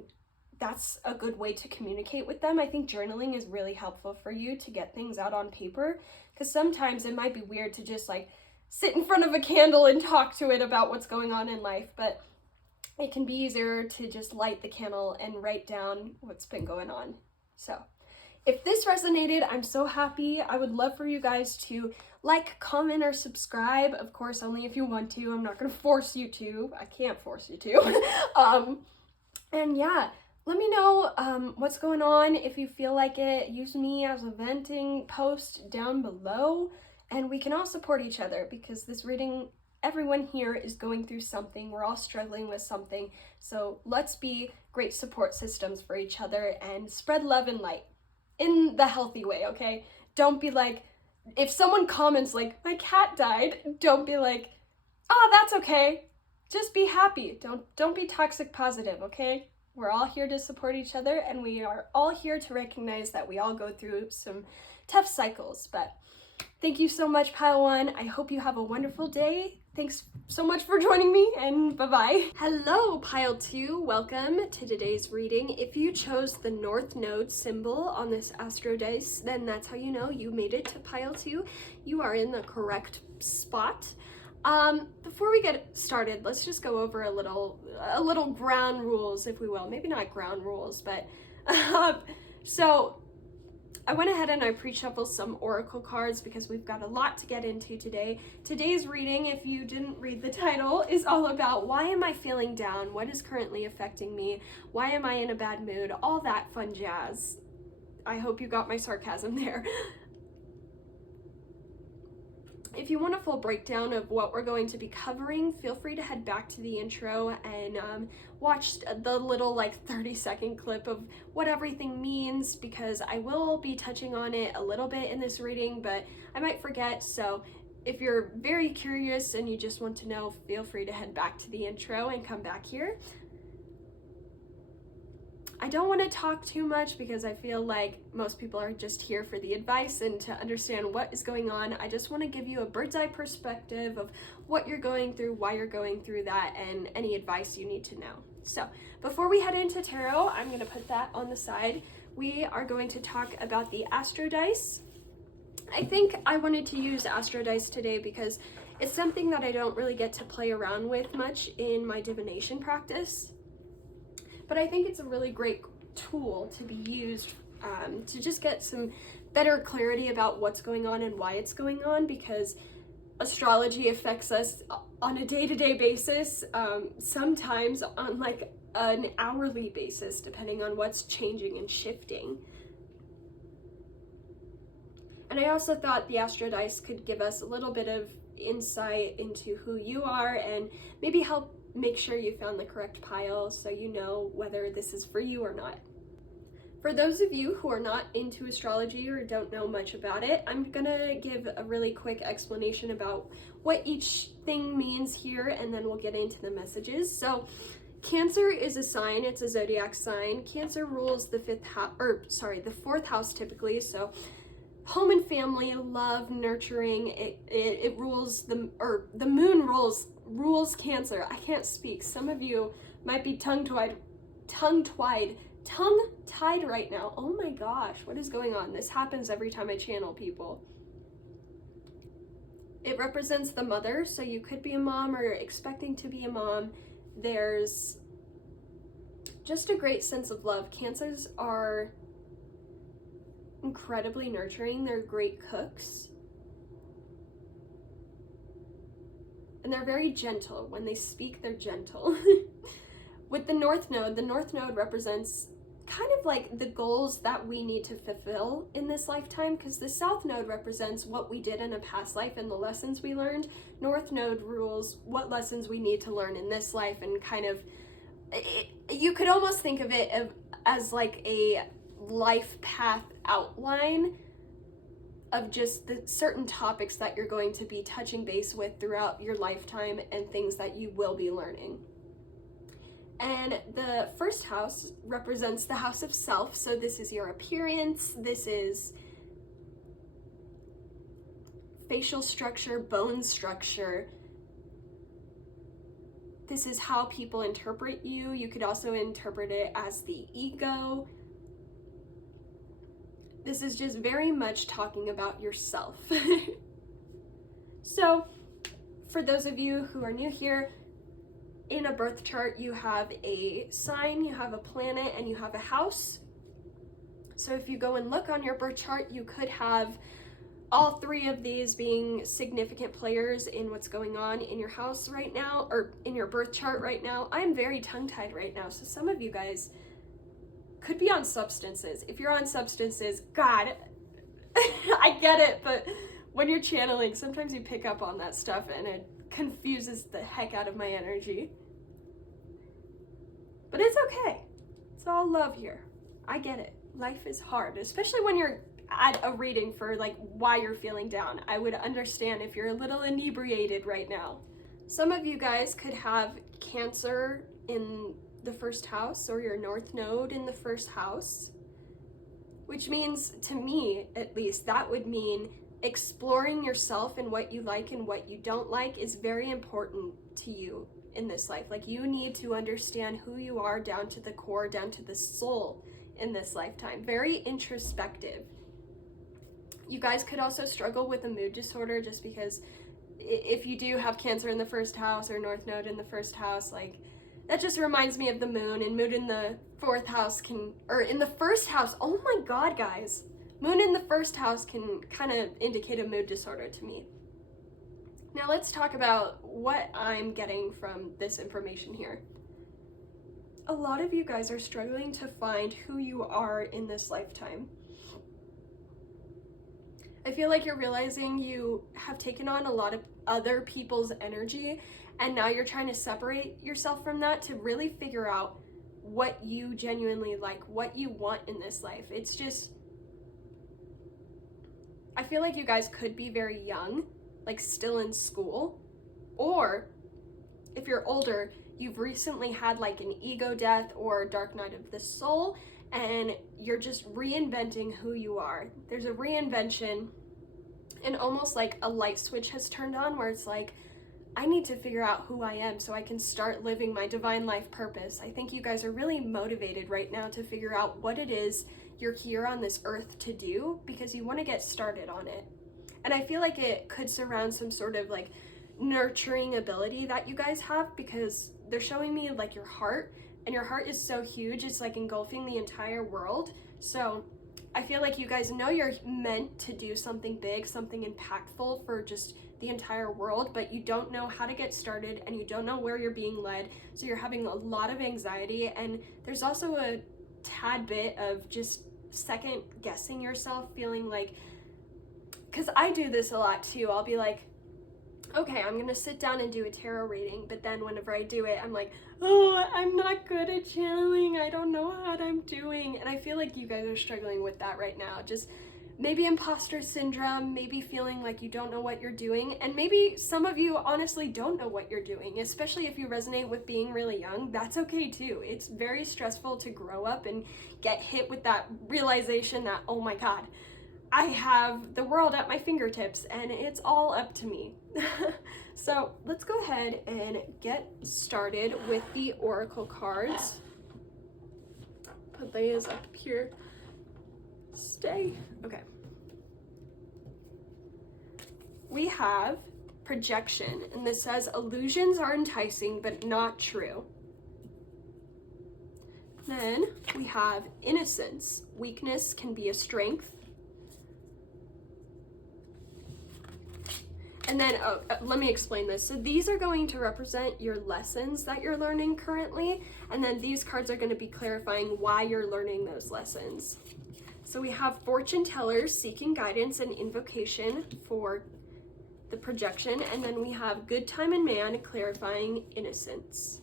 that's a good way to communicate with them. I think journaling is really helpful for you to get things out on paper, because sometimes it might be weird to just like sit in front of a candle and talk to it about what's going on in life, but it can be easier to just light the candle and write down what's been going on. So if this resonated, I'm so happy. I would love for you guys to like, comment, or subscribe. Of course, only if you want to. I'm not going to force you to. I can't force you to. And yeah, let me know what's going on. If you feel like it, use me as a venting post down below. And we can all support each other, because this reading, everyone here is going through something. We're all struggling with something. So let's be great support systems for each other and spread love and light in the healthy way, okay? Don't be like, if someone comments like, my cat died, don't be like, oh, that's okay. Just be happy. Don't be toxic positive, okay? We're all here to support each other, and we are all here to recognize that we all go through some tough cycles. But thank you so much, Pile 1. I hope you have a wonderful day. Thanks so much for joining me, and bye-bye. Hello, Pile 2. Welcome to today's reading. If you chose the North Node symbol on this Astro Dice, then that's how you know you made it to Pile 2. You are in the correct spot. Before we get started, let's just go over a little ground rules, if we will. Maybe not ground rules, but so I went ahead and I pre-shuffled some oracle cards because we've got a lot to get into today. Today's reading, if you didn't read the title, is all about why am I feeling down? What is currently affecting me? Why am I in a bad mood? All that fun jazz. I hope you got my sarcasm there. If you want a full breakdown of what we're going to be covering, feel free to head back to the intro and watch the little like 30-second clip of what everything means, because I will be touching on it a little bit in this reading, but I might forget. So if you're very curious and you just want to know, feel free to head back to the intro and come back here. I don't want to talk too much because I feel like most people are just here for the advice and to understand what is going on. I just want to give you a bird's eye perspective of what you're going through, why you're going through that, and any advice you need to know. So before we head into tarot, I'm going to put that on the side. We are going to talk about the Astro Dice. I think I wanted to use Astro Dice today because it's something that I don't really get to play around with much in my divination practice. But I think it's a really great tool to be used to just get some better clarity about what's going on and why it's going on, because astrology affects us on a day-to-day basis, sometimes on like an hourly basis, depending on what's changing and shifting. And I also thought the Astro Dice could give us a little bit of insight into who you are and maybe help make sure you found the correct pile so you know whether this is for you or not. For those of you who are not into astrology or don't know much about it, I'm gonna give a really quick explanation about what each thing means here, and then we'll get into the messages. So Cancer is a sign, it's a zodiac sign. Cancer rules the the fourth house typically, so home and family, love, nurturing. It rules the moon rules Cancer. I can't speak. Some of you might be tongue-tied right now. Oh my gosh, what is going on? This happens every time I channel people. It represents the mother, so you could be a mom or expecting to be a mom. There's just a great sense of love. Cancers are incredibly nurturing. They're great cooks. and they're very gentle. When they speak, they're gentle. With the North Node represents kind of like the goals that we need to fulfill in this lifetime, because the South Node represents what we did in a past life and the lessons we learned. North Node rules what lessons we need to learn in this life, and kind of, you could almost think of it as like a life path outline of just the certain topics that you're going to be touching base with throughout your lifetime and things that you will be learning. And the first house represents the house of self. So this is your appearance, this is facial structure, bone structure. This is how people interpret you. You could also interpret it as the ego. This is just very much talking about yourself. So, for those of you who are new here, in a birth chart, you have a sign, you have a planet, and you have a house. So if you go and look on your birth chart, you could have all three of these being significant players in what's going on in your house right now, or in your birth chart right now. I'm very tongue-tied right now, so some of you guys could be on substances. If you're on substances, God, I get it, but when you're channeling, sometimes you pick up on that stuff and it confuses the heck out of my energy. But it's okay. It's all love here. I get it. Life is hard, especially when you're at a reading for like why you're feeling down. I would understand if you're a little inebriated right now. Some of you guys could have Cancer in the first house, or your North Node in the first house, which means, to me at least, that would mean exploring yourself and what you like and what you don't like is very important to you in this life. Like, you need to understand who you are down to the core, down to the soul in this lifetime. Very introspective. You guys could also struggle with a mood disorder, just because if you do have Cancer in the first house or North Node in the first house, like, that just reminds me of the moon, and moon in the fourth house or in the first house, oh my God, guys. Moon in the first house can kind of indicate a mood disorder to me. Now let's talk about what I'm getting from this information here. A lot of you guys are struggling to find who you are in this lifetime. I feel like you're realizing you have taken on a lot of other people's energy, and now you're trying to separate yourself from that to really figure out what you genuinely like, what you want in this life. It's just, I feel like you guys could be very young, like still in school, or if you're older, you've recently had like an ego death or dark night of the soul, and you're just reinventing who you are. There's a reinvention, and almost like a light switch has turned on where it's like, I need to figure out who I am so I can start living my divine life purpose. I think you guys are really motivated right now to figure out what it is you're here on this earth to do, because you want to get started on it. And I feel like it could surround some sort of like nurturing ability that you guys have, because they're showing me like your heart, and your heart is so huge, it's like engulfing the entire world. So I feel like you guys know you're meant to do something big, something impactful for just the entire world, but you don't know how to get started, and you don't know where you're being led, so you're having a lot of anxiety. And there's also a tad bit of just second guessing yourself, feeling like, because I do this a lot too, I'll be like, okay, I'm gonna sit down and do a tarot reading, but then whenever I do it, I'm like, oh, I'm not good at channeling, I don't know what I'm doing. And I feel like you guys are struggling with that right now. Just maybe imposter syndrome, maybe feeling like you don't know what you're doing, and maybe some of you honestly don't know what you're doing, especially if you resonate with being really young. That's okay too. It's very stressful to grow up and get hit with that realization that, oh my God, I have the world at my fingertips and it's all up to me. So let's go ahead and get started with the oracle cards. Put these up here. Stay. Okay. We have projection, and this says illusions are enticing but not true. Then we have innocence. Weakness can be a strength. And then, let me explain this. So these are going to represent your lessons that you're learning currently, and then these cards are going to be clarifying why you're learning those lessons. So we have fortune tellers seeking guidance and invocation for the projection, and then we have good time and man clarifying innocence.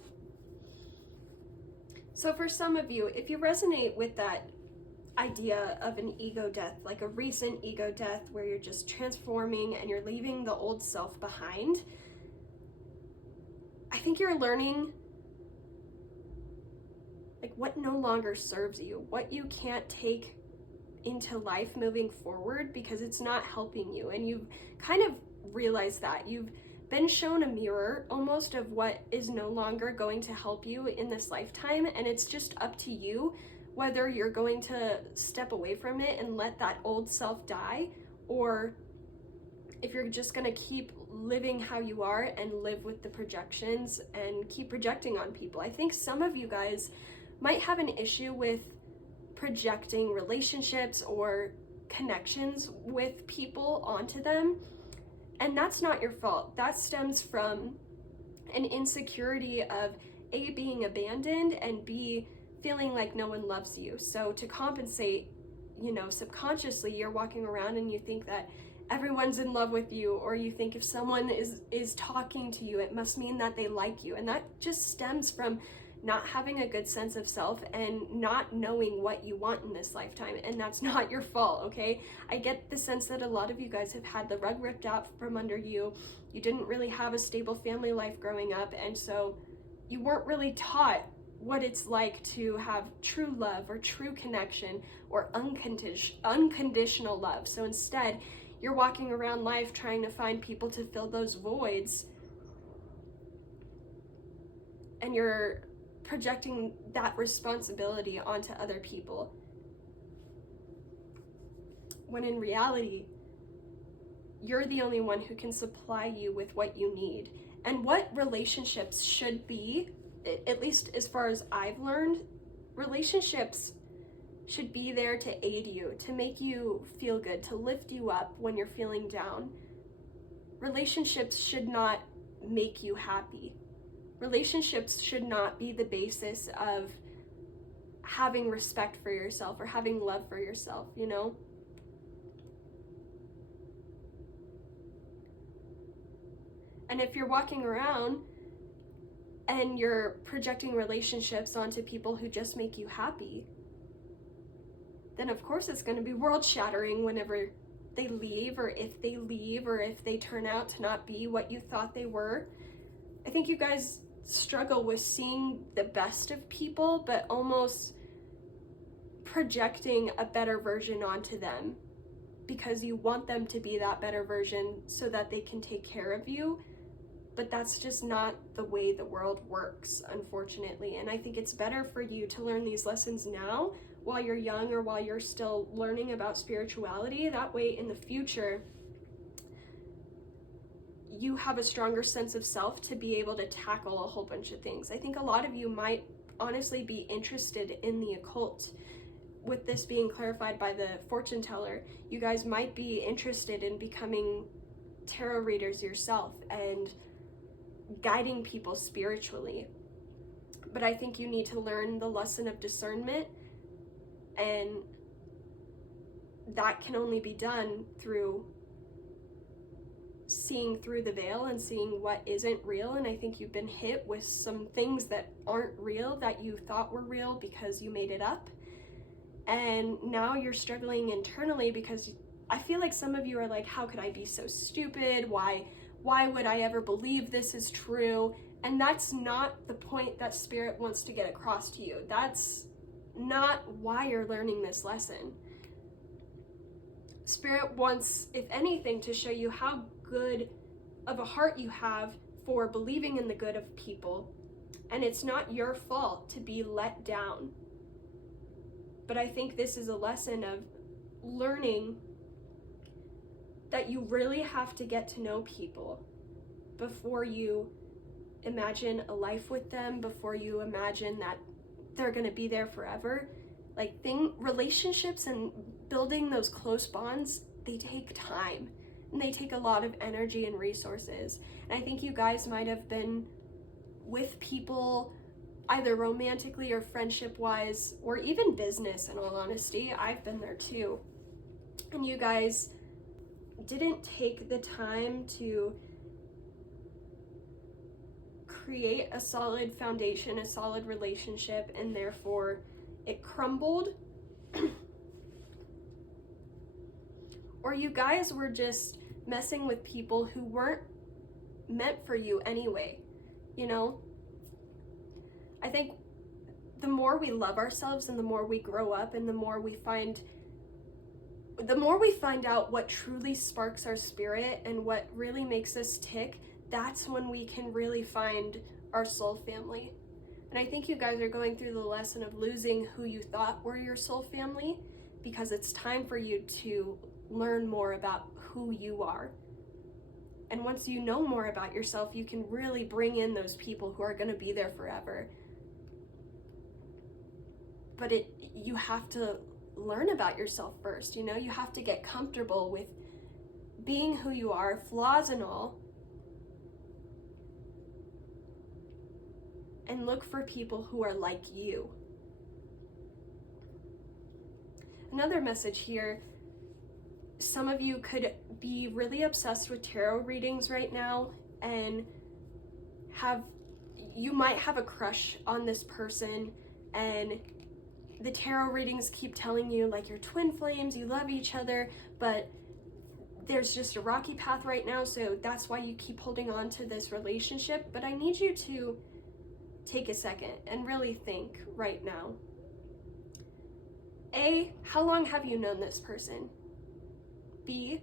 So for some of you, if you resonate with that idea of an ego death, like a recent ego death where you're just transforming and you're leaving the old self behind, I think you're learning like what no longer serves you, what you can't take into life moving forward because it's not helping you. And you've kind of realized that you've been shown a mirror almost of what is no longer going to help you in this lifetime, and it's just up to you whether you're going to step away from it and let that old self die, or if you're just going to keep living how you are and live with the projections and keep projecting on people. I think some of you guys might have an issue with projecting relationships or connections with people onto them, and that's not your fault. That stems from an insecurity of A, being abandoned, and B, feeling like no one loves you. So to compensate, subconsciously you're walking around and you think that everyone's in love with you, or you think if someone is talking to you, it must mean that they like you. And that just stems from not having a good sense of self and not knowing what you want in this lifetime. And that's not your fault, okay? I get the sense that a lot of you guys have had the rug ripped out from under you. You didn't really have a stable family life growing up, and so you weren't really taught what it's like to have true love or true connection or unconditional love. So instead, you're walking around life trying to find people to fill those voids, and you're projecting that responsibility onto other people, when in reality, you're the only one who can supply you with what you need. And what relationships should be, at least as far as I've learned, relationships should be there to aid you, to make you feel good, to lift you up when you're feeling down. Relationships should not make you happy. Relationships should not be the basis of having respect for yourself or having love for yourself, And if you're walking around and you're projecting relationships onto people who just make you happy, then of course it's going to be world-shattering whenever they leave, or if they leave, or if they turn out to not be what you thought they were. I think you guys struggle with seeing the best of people, but almost projecting a better version onto them because you want them to be that better version so that they can take care of you. But that's just not the way the world works, unfortunately. And I think it's better for you to learn these lessons now while you're young, or while you're still learning about spirituality. That way in the future, you have a stronger sense of self to be able to tackle a whole bunch of things. I think a lot of you might honestly be interested in the occult. With this being clarified by the fortune teller, you guys might be interested in becoming tarot readers yourself and guiding people spiritually. But I think you need to learn the lesson of discernment, and that can only be done through seeing through the veil and seeing what isn't real. And I think you've been hit with some things that aren't real that you thought were real because you made it up, and now you're struggling internally because I feel like some of you are like, how could I be so stupid? Why would I ever believe this is true? And that's not the point that Spirit wants to get across to you. That's not why you're learning this lesson. Spirit wants, if anything, to show you how good of a heart you have for believing in the good of people. And it's not your fault to be let down. But I think this is a lesson of learning that you really have to get to know people before you imagine a life with them, before you imagine that they're going to be there forever. Relationships and building those close bonds, they take time. and they take a lot of energy and resources. And I think you guys might have been with people either romantically or friendship wise, or even business, in all honesty. I've been there too. And you guys didn't take the time to create a solid foundation, a solid relationship, and therefore it crumbled. Or you guys were just messing with people who weren't meant for you anyway, you know? I think the more we love ourselves and the more we grow up and the more we find out what truly sparks our spirit and what really makes us tick, that's when we can really find our soul family. And I think you guys are going through the lesson of losing who you thought were your soul family, because it's time for you to learn more about who you are. And once you know more about yourself, you can really bring in those people who are going to be there forever. But you have to learn about yourself first, you know? You have to get comfortable with being who you are, flaws and all, and look for people who are like you. Another message here, some of you could be really obsessed with tarot readings right now, and you might have a crush on this person, and the tarot readings keep telling you like you're twin flames, you love each other, but there's just a rocky path right now, so that's why you keep holding on to this relationship. But I need you to take a second and really think right now. A, how long have you known this person? B,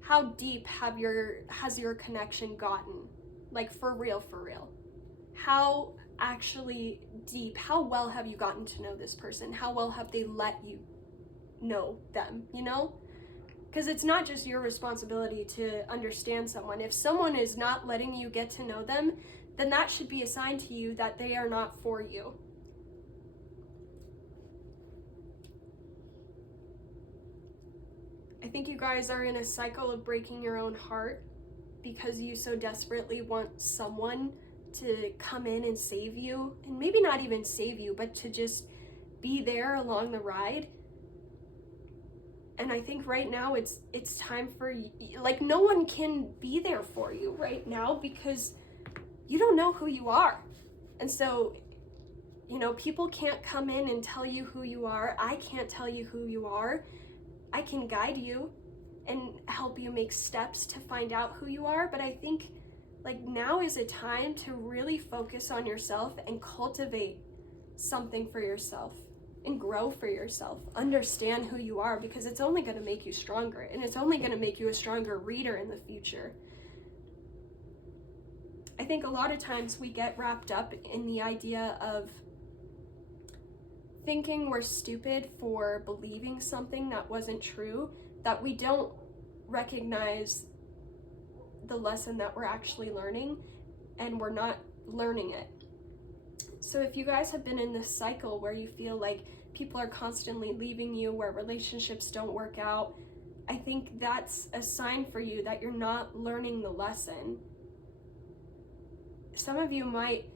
how deep has your connection gotten? Like for real, for real. How actually deep, how well have you gotten to know this person? How well have they let you know them, you know? Because it's not just your responsibility to understand someone. If someone is not letting you get to know them, then that should be a sign to you that they are not for you. I think you guys are in a cycle of breaking your own heart because you so desperately want someone to come in and save you, and maybe not even save you, but to just be there along the ride. And I think right now it's time for you, like no one can be there for you right now because you don't know who you are. And so, you know, people can't come in and tell you who you are. I can't tell you who you are. I can guide you and help you make steps to find out who you are, but I think like now is a time to really focus on yourself and cultivate something for yourself and grow for yourself. Understand who you are, because it's only going to make you stronger, and it's only going to make you a stronger reader in the future. I think a lot of times we get wrapped up in the idea of thinking we're stupid for believing something that wasn't true, that we don't recognize the lesson that we're actually learning, and we're not learning it. So if you guys have been in this cycle where you feel like people are constantly leaving you, where relationships don't work out, I think that's a sign for you that you're not learning the lesson. Some of you might,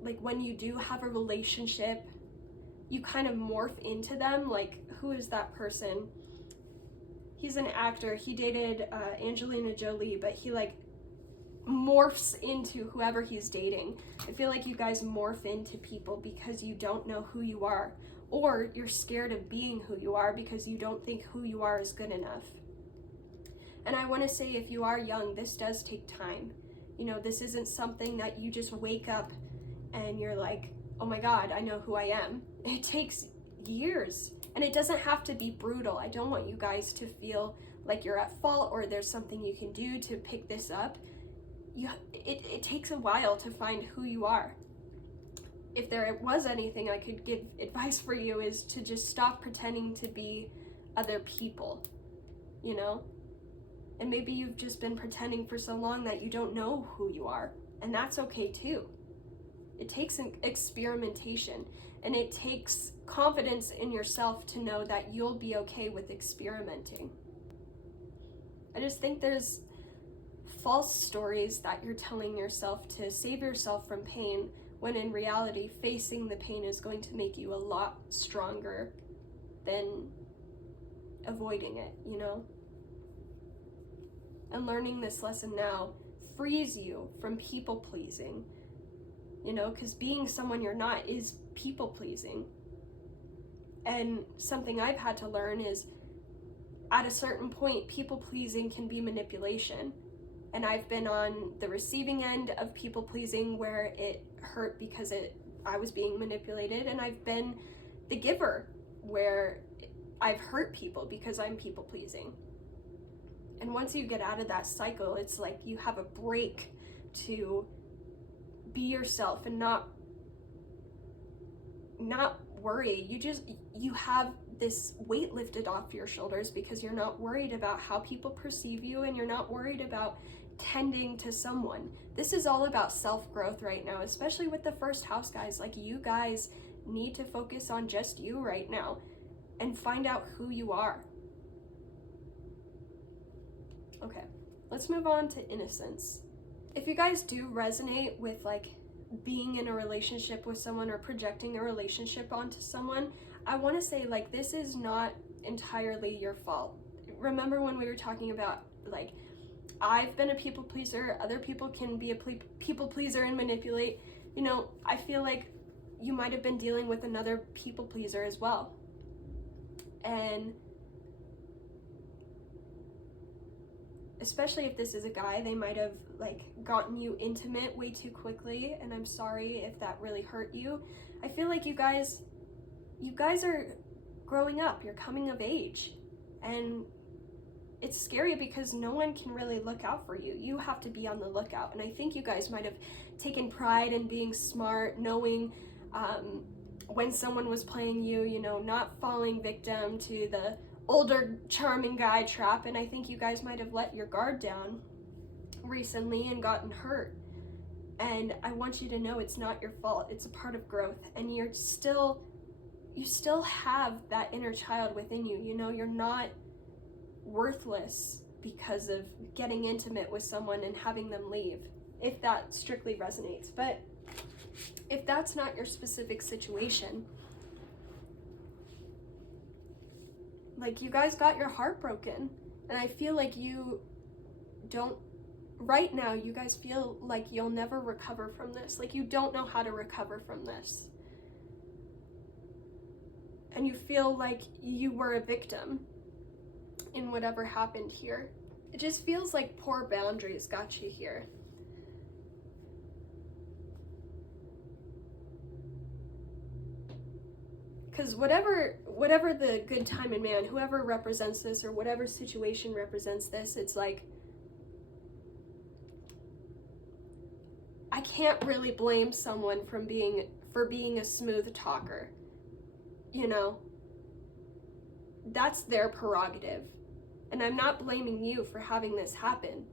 like when you do have a relationship, you kind of morph into them. Like, who is that person? He's an actor. He dated Angelina Jolie, but he like morphs into whoever he's dating. I feel like you guys morph into people because you don't know who you are, or you're scared of being who you are because you don't think who you are is good enough. And I want to say, if you are young, this does take time. You know, this isn't something that you just wake up and you're like, oh my God, I know who I am. It takes years, and it doesn't have to be brutal. I don't want you guys to feel like you're at fault or there's something you can do to pick this up. It takes a while to find who you are. If there was anything I could give advice for you, is to just stop pretending to be other people, you know? And maybe you've just been pretending for so long that you don't know who you are, and that's okay too. It takes an experimentation, and it takes confidence in yourself to know that you'll be okay with experimenting. I just think there's false stories that you're telling yourself to save yourself from pain, when in reality, facing the pain is going to make you a lot stronger than avoiding it, you know? And learning this lesson now frees you from people pleasing, you know, because being someone you're not is people pleasing. And something I've had to learn is, at a certain point, people pleasing can be manipulation. And I've been on the receiving end of people pleasing where it hurt because I was being manipulated, and I've been the giver where I've hurt people because I'm people pleasing. And once you get out of that cycle, it's like you have a break to be yourself and not worry. You have this weight lifted off your shoulders because you're not worried about how people perceive you, and you're not worried about tending to someone. This is all about self-growth right now, especially with the first house, guys. Like, you guys need to focus on just you right now and find out who you are. Okay, let's move on to innocence. If you guys do resonate with like being in a relationship with someone or projecting a relationship onto someone, I want to say, like, this is not entirely your fault. Remember when we were talking about, like, I've been a people pleaser, other people can be a people pleaser and manipulate. You know, I feel like you might have been dealing with another people pleaser as well. And especially if this is a guy, they might have like gotten you intimate way too quickly, and I'm sorry if that really hurt you. I feel like you guys are growing up, you're coming of age, and it's scary because no one can really look out for you. You have to be on the lookout. And I think you guys might have taken pride in being smart, knowing when someone was playing you, you know, not falling victim to the older charming guy trap. And I think you guys might have let your guard down recently and gotten hurt. And I want you to know it's not your fault. It's a part of growth. And you still have that inner child within you. You know, you're not worthless because of getting intimate with someone and having them leave, if that strictly resonates. But if that's not your specific situation, like, you guys got your heart broken, and I feel like you don't, right now, you guys feel like you'll never recover from this. Like, you don't know how to recover from this. And you feel like you were a victim in whatever happened here. It just feels like poor boundaries got you here. Because whatever the good time in man, whoever represents this, or whatever situation represents this, it's like, I can't really blame someone for being a smooth talker. You know, that's their prerogative. And I'm not blaming you for having this happen.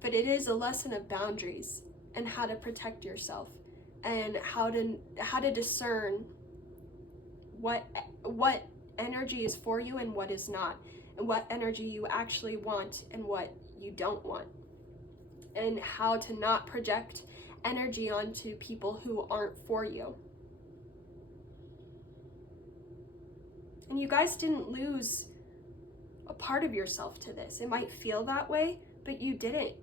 But it is a lesson of boundaries and how to protect yourself, and how to discern what energy is for you and what is not, and what energy you actually want and what you don't want, and how to not project energy onto people who aren't for you. And you guys didn't lose a part of yourself to this. It might feel that way, but you didn't.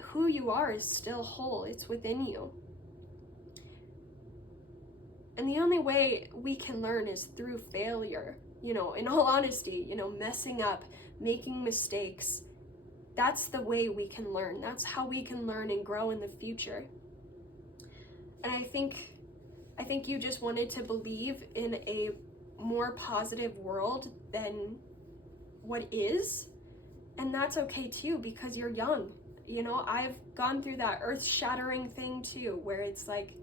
Who you are is still whole. It's within you. And the only way we can learn is through failure. You know, in all honesty, you know, messing up, making mistakes. That's the way we can learn. That's how we can learn and grow in the future. And I think you just wanted to believe in a more positive world than what is, and that's okay too, because you're young. You know, I've gone through that earth-shattering thing too, where it's like,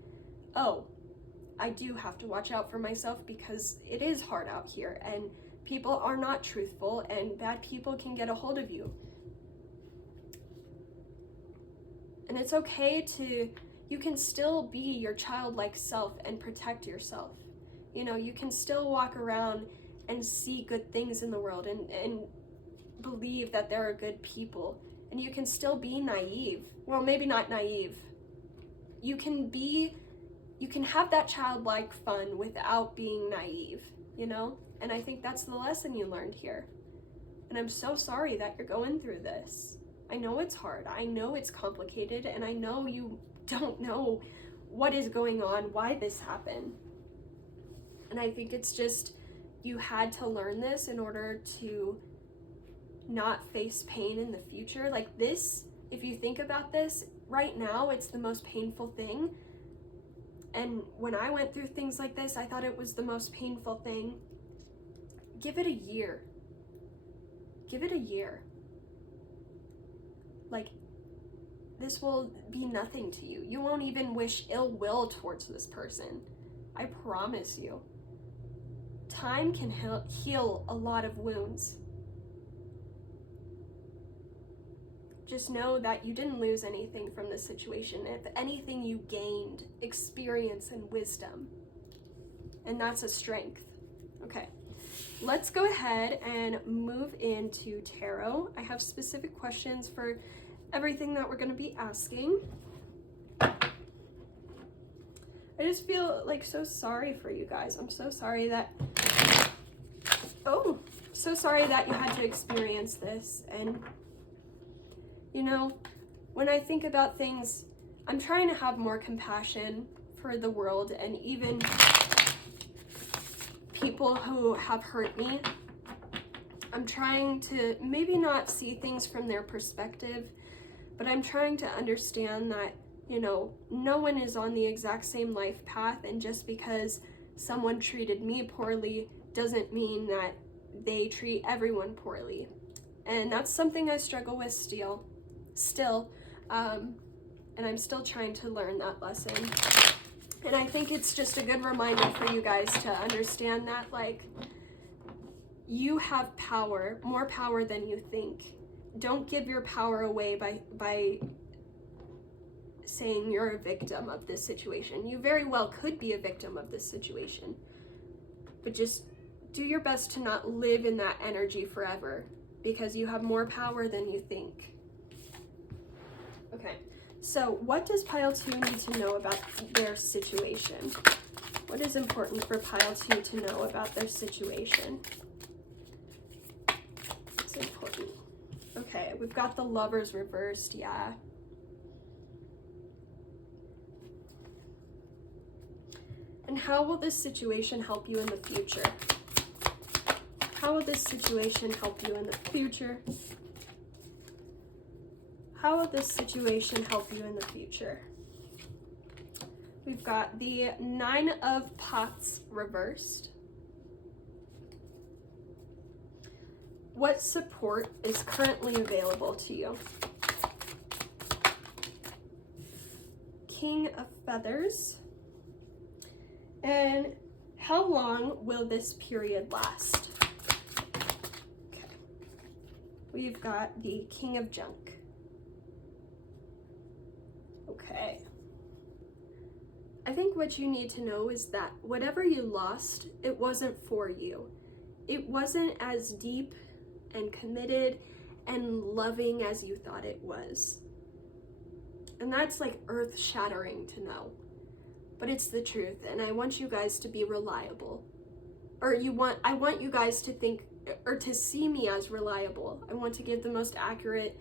oh, I do have to watch out for myself because it is hard out here, and people are not truthful, and bad people can get a hold of you. And it's okay you can still be your childlike self and protect yourself. You know, you can still walk around and see good things in the world, and believe that there are good people, and you can still be naive. Well, maybe not naive. You can have that childlike fun without being naive, you know? And I think that's the lesson you learned here. And I'm so sorry that you're going through this. I know it's hard. I know it's complicated, and I know you don't know what is going on, why this happened. And I think it's just, you had to learn this in order to not face pain in the future. Like this, if you think about this, right now, it's the most painful thing. And when I went through things like this, I thought it was the most painful thing. Give it a year. Give it a year. Like, this will be nothing to you. You won't even wish ill will towards this person. I promise you. Time can heal a lot of wounds. Just know that you didn't lose anything from this situation. If anything, you gained experience and wisdom. And that's a strength. Okay, let's go ahead and move into tarot. I have specific questions for everything that we're going to be asking. I just feel like so sorry for you guys. I'm so sorry that, so sorry that you had to experience this. And you know, when I think about things, I'm trying to have more compassion for the world and even people who have hurt me. I'm trying to maybe not see things from their perspective, but I'm trying to understand that, you know, no one is on the exact same life path, and just because someone treated me poorly doesn't mean that they treat everyone poorly. And that's something I struggle with still, and I'm still trying to learn that lesson. And I think it's just a good reminder for you guys to understand that, like, you have power, more power than you think. Don't give your power away by saying you're a victim of this situation. You very well could be a victim of this situation, but just do your best to not live in that energy forever, because you have more power than you think. Okay, so what does pile 2 need to know about their situation? What is important for pile 2 to know about their situation? It's important. Okay, we've got the Lovers reversed, yeah. And how will this situation help you in the future? How will this situation help you in the future? How will this situation help you in the future? We've got the 9 of Pots reversed. What support is currently available to you? King of Feathers. And how long will this period last? Okay. We've got the King of Junk. Okay. I think what you need to know is that whatever you lost, it wasn't for you. It wasn't as deep and committed and loving as you thought it was. And that's like earth-shattering to know. But it's the truth, and I want you guys to be reliable. I want you guys to think, or to see me as reliable. I want to give the most accurate,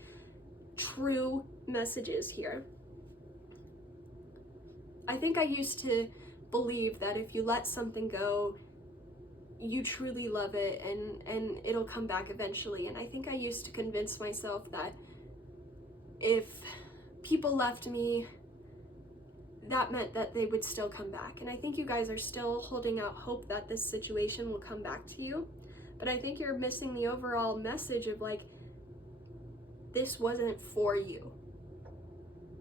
true messages here. I think I used to believe that if you let something go, you truly love it and it'll come back eventually. And I think I used to convince myself that if people left me, that meant that they would still come back. And I think you guys are still holding out hope that this situation will come back to you. But I think you're missing the overall message of, like, this wasn't for you.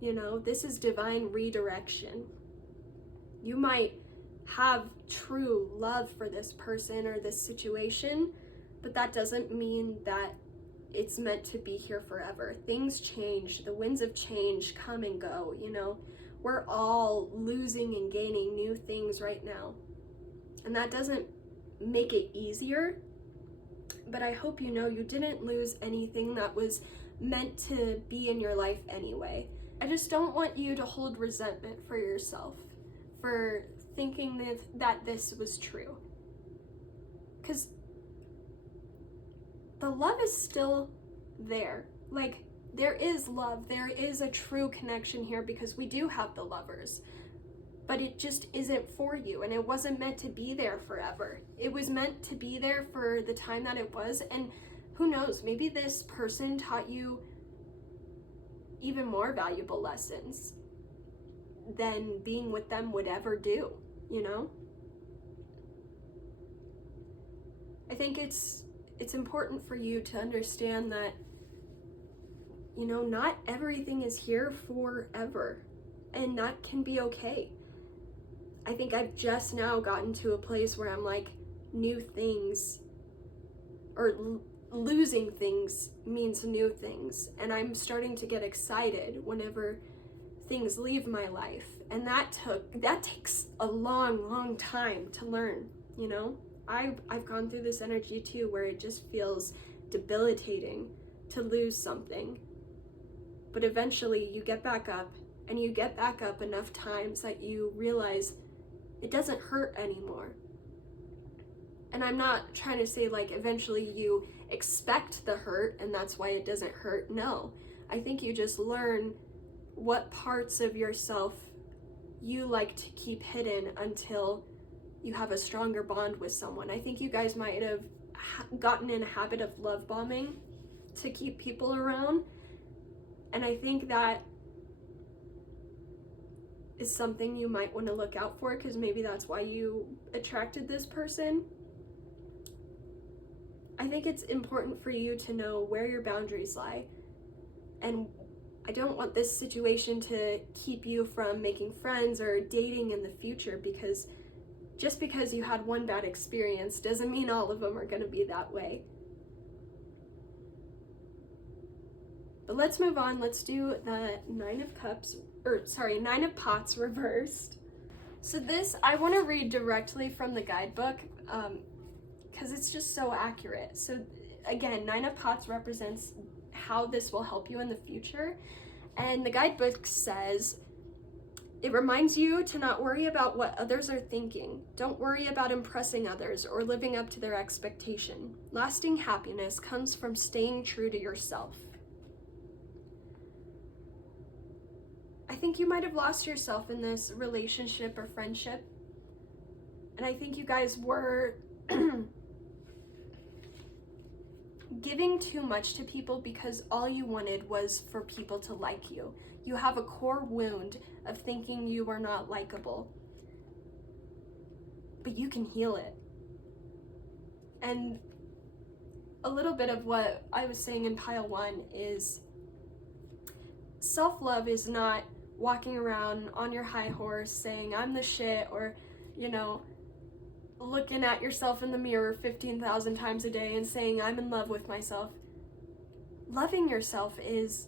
You know, this is divine redirection. You might have true love for this person or this situation, but that doesn't mean that it's meant to be here forever. Things change. The winds of change come and go, you know. We're all losing and gaining new things right now. And that doesn't make it easier. but I hope you know you didn't lose anything that was meant to be in your life anyway. I just don't want you to hold resentment for yourself for thinking that this was true. Because the love is still there. Like, there is love, there is a true connection here because we do have the lovers. But it just isn't for you, and it wasn't meant to be there forever. It was meant to be there for the time that it was, and who knows, maybe this person taught you even more valuable lessons than being with them would ever do, you know? I think it's important for you to understand that, you know, not everything is here forever, and that can be okay. I think I've just now gotten to a place where I'm like, new things, or losing things means new things, and I'm starting to get excited whenever things leave my life, and that takes a long time to learn, you know? I've gone through this energy too, where it just feels debilitating to lose something, but eventually you get back up, and you get back up enough times that you realize it doesn't hurt anymore. And I'm not trying to say like eventually you expect the hurt and that's why it doesn't hurt. No, I think you just learn what parts of yourself you like to keep hidden until you have a stronger bond with someone. I think you guys might have gotten in a habit of love bombing to keep people around, and I think that is something you might want to look out for, because maybe that's why you attracted this person. I think it's important for you to know where your boundaries lie, and I don't want this situation to keep you from making friends or dating in the future, because just because you had one bad experience doesn't mean all of them are going to be that way. But let's move on. Let's do the Nine of Pots reversed. So this, I want to read directly from the guidebook because it's just so accurate. So again, Nine of Pots represents how this will help you in the future. And the guidebook says, it reminds you to not worry about what others are thinking. Don't worry about impressing others or living up to their expectation. Lasting happiness comes from staying true to yourself. I think you might have lost yourself in this relationship or friendship. And I think you guys were giving too much to people because all you wanted was for people to like you. You have a core wound of thinking you are not likable. But you can heal it. And a little bit of what I was saying in pile 1 is self-love is not walking around on your high horse saying I'm the shit, or, you know, looking at yourself in the mirror 15,000 times a day and saying I'm in love with myself. Loving yourself is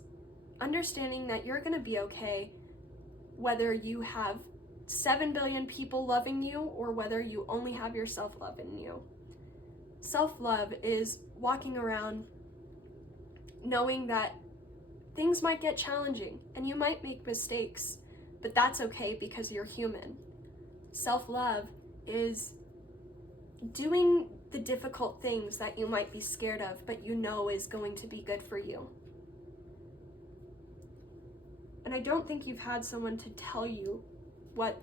understanding that you're going to be okay whether you have 7 billion people loving you or whether you only have yourself loving you. Self-love is walking around knowing that things might get challenging and you might make mistakes, but that's okay because you're human. Self-love is doing the difficult things that you might be scared of, but you know is going to be good for you. And I don't think you've had someone to tell you what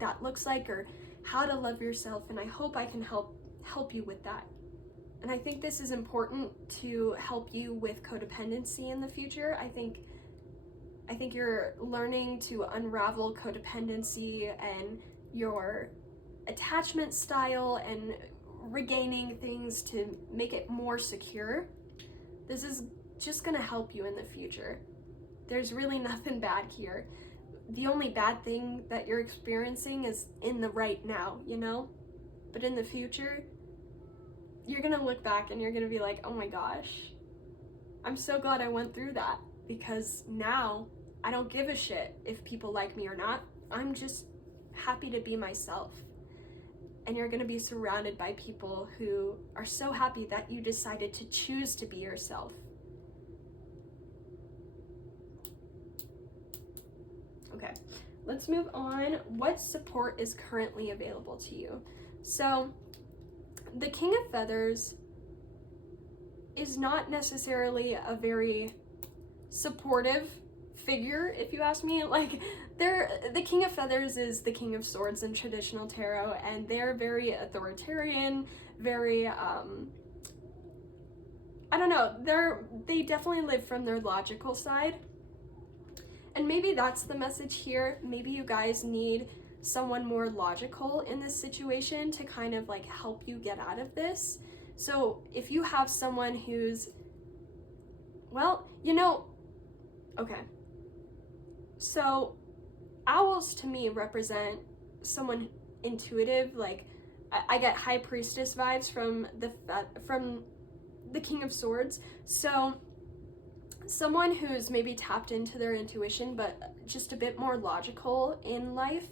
that looks like or how to love yourself, and I hope I can help you with that. And I think this is important to help you with codependency in the future. I think you're learning to unravel codependency and your attachment style and regaining things to make it more secure. This is just gonna help you in the future. There's really nothing bad here. The only bad thing that you're experiencing is in the right now, you know? But in the future, you're gonna look back and you're gonna be like, oh my gosh, I'm so glad I went through that, because now I don't give a shit if people like me or not. I'm just happy to be myself. and you're going to be surrounded by people who are so happy that you decided to choose to be yourself. Okay, let's move on. What support is currently available to you? So, the King of Feathers is not necessarily a very supportive figure, if you ask me. Like, the King of Feathers is the King of Swords in traditional tarot, and they're very authoritarian, very, I don't know, they definitely live from their logical side. And maybe that's the message here. Maybe you guys need someone more logical in this situation to kind of like help you get out of this. So if you have someone who's, well, okay. So owls to me represent someone intuitive. Like I get High Priestess vibes from the King of Swords. So someone who's maybe tapped into their intuition, but just a bit more logical in life,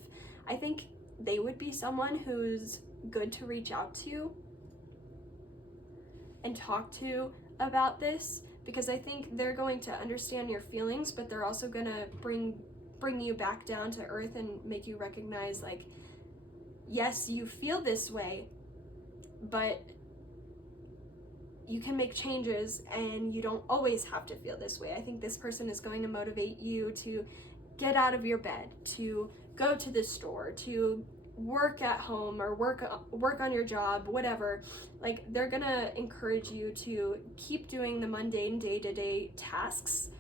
I think they would be someone who's good to reach out to and talk to about this, because I think they're going to understand your feelings, but they're also going to bring you back down to earth and make you recognize, like, yes, you feel this way, but you can make changes and you don't always have to feel this way. I think this person is going to motivate you to get out of your bed, to go to the store, to work at home, or work on your job, whatever. Like, they're gonna encourage you to keep doing the mundane day-to-day tasks,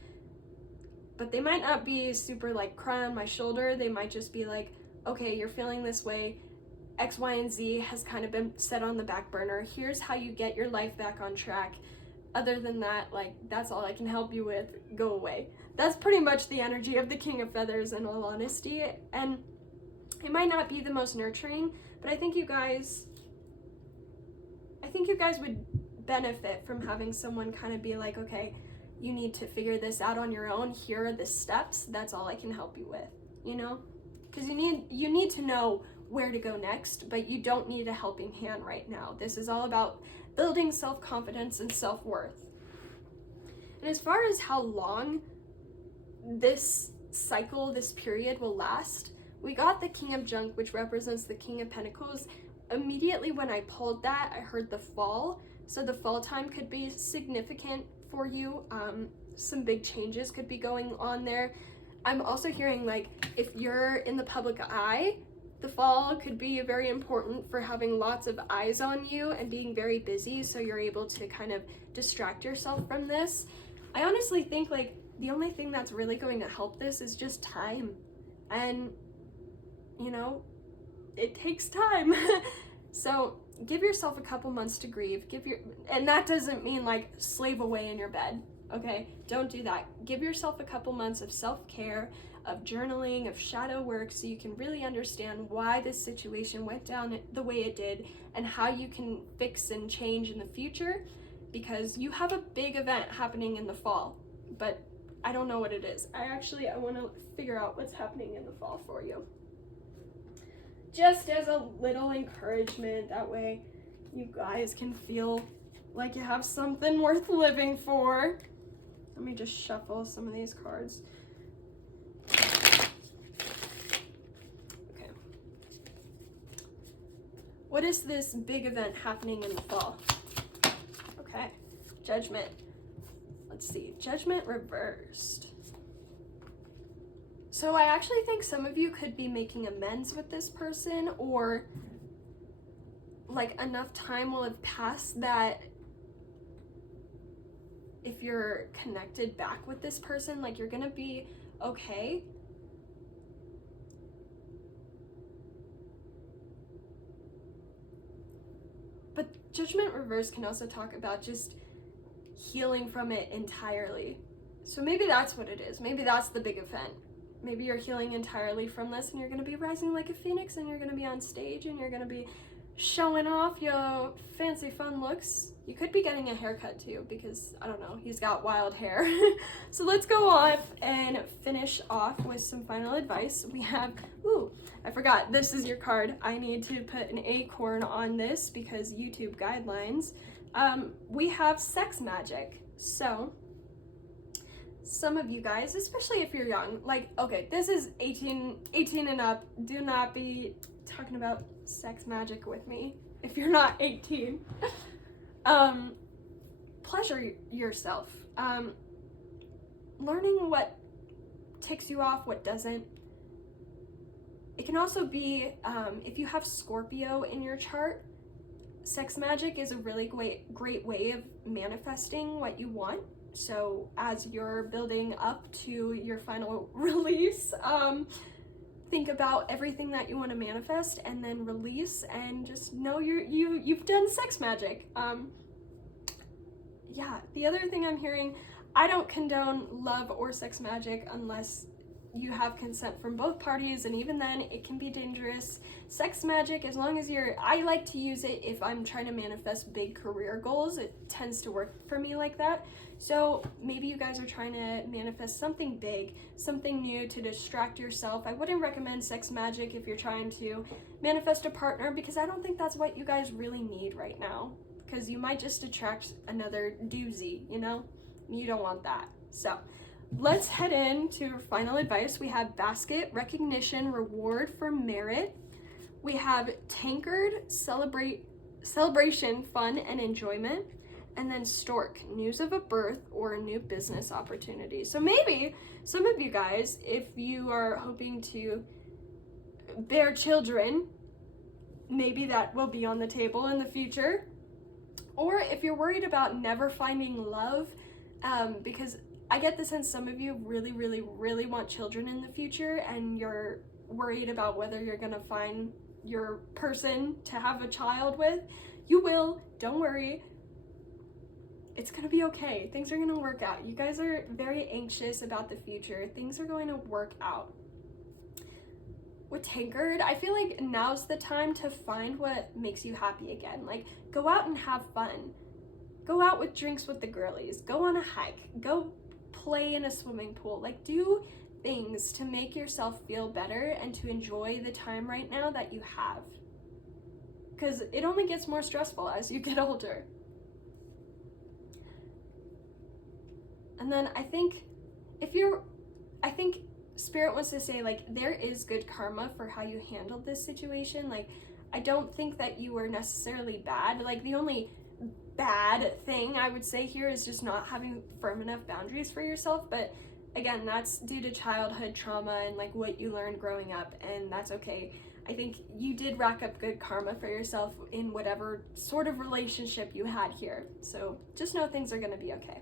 but they might not be super like cry on my shoulder. They might just be like, okay, you're feeling this way, X, Y, and Z has kind of been set on the back burner. Here's how you get your life back on track. Other than that, like, that's all I can help you with. Go away. That's pretty much the energy of the King of Feathers, in all honesty. And it might not be the most nurturing, but I think you guys would benefit from having someone kind of be like, okay, you need to figure this out on your own. Here are the steps. That's all I can help you with, Because you need to know where to go next, but you don't need a helping hand right now. This is all about building self-confidence and self-worth. And as far as how long this cycle, this period will last, we got the King of Junk, which represents the King of Pentacles. Immediately when I pulled that, I heard the fall. So the fall time could be significant for you. Some big changes could be going on there. I'm also hearing, like, if you're in the public eye, the fall could be very important for having lots of eyes on you and being very busy, so you're able to kind of distract yourself from this. I honestly think, like, the only thing that's really going to help this is just time. And, it takes time. So give yourself a couple months to grieve. And that doesn't mean, like, slave away in your bed, okay? Don't do that. Give yourself a couple months of self-care, of journaling, of shadow work, so you can really understand why this situation went down the way it did and how you can fix and change in the future, because you have a big event happening in the fall, but I don't know what it is. I want to figure out what's happening in the fall for you. Just as a little encouragement, that way you guys can feel like you have something worth living for. Let me just shuffle some of these cards. Okay. What is this big event happening in the fall? Okay. Judgment. Let's see. Judgment reversed. So I actually think some of you could be making amends with this person, or like enough time will have passed that if you're connected back with this person, like, you're gonna be okay. But Judgment Reverse can also talk about just healing from it entirely. So maybe that's what it is. Maybe that's the big event. Maybe you're healing entirely from this and you're going to be rising like a phoenix, and you're going to be on stage and you're going to be showing off your fancy fun looks. You could be getting a haircut too, because, I don't know, he's got wild hair. So let's go off and finish off with some final advice. We have, I forgot, this is your card. I need to put an acorn on this because YouTube guidelines. We have sex magic. So, some of you guys, especially if you're young, like, okay, this is 18 and up. Do not be talking about sex magic with me if you're not 18. Pleasure yourself. Learning what ticks you off, what doesn't. It can also be, if you have Scorpio in your chart, sex magic is a really great way of manifesting what you want. So as you're building up to your final release, think about everything that you want to manifest and then release, and just know you've done sex magic. Yeah, the other thing I'm hearing, I don't condone love or sex magic unless you have consent from both parties, and even then it can be dangerous. Sex magic, as long as I like to use it if I'm trying to manifest big career goals. It tends to work for me like that. So maybe you guys are trying to manifest something big, something new to distract yourself. I wouldn't recommend sex magic if you're trying to manifest a partner, because I don't think that's what you guys really need right now, because you might just attract another doozy, you know? You don't want that. So let's head into final advice. We have basket, recognition, reward for merit. We have tankard, celebration, fun, and enjoyment. And then stork, news of a birth or a new business opportunity. So maybe some of you guys, if you are hoping to bear children, maybe that will be on the table in the future. Or if you're worried about never finding love, because I get the sense some of you really, really, really want children in the future, and you're worried about whether you're gonna find your person to have a child with. You will, don't worry. It's gonna be okay. Things are gonna work out. You guys are very anxious about the future. Things are going to work out. With tankard, I feel like now's the time to find what makes you happy again. Like, go out and have fun. Go out with drinks with the girlies. Go on a hike. Go play in a swimming pool. Like, do things to make yourself feel better and to enjoy the time right now that you have. Because it only gets more stressful as you get older. And then I think Spirit wants to say, like, there is good karma for how you handled this situation. Like, I don't think that you were necessarily bad. Like, the only bad thing I would say here is just not having firm enough boundaries for yourself. But again, that's due to childhood trauma and like what you learned growing up, and that's okay. I think you did rack up good karma for yourself in whatever sort of relationship you had here. So just know things are gonna be okay.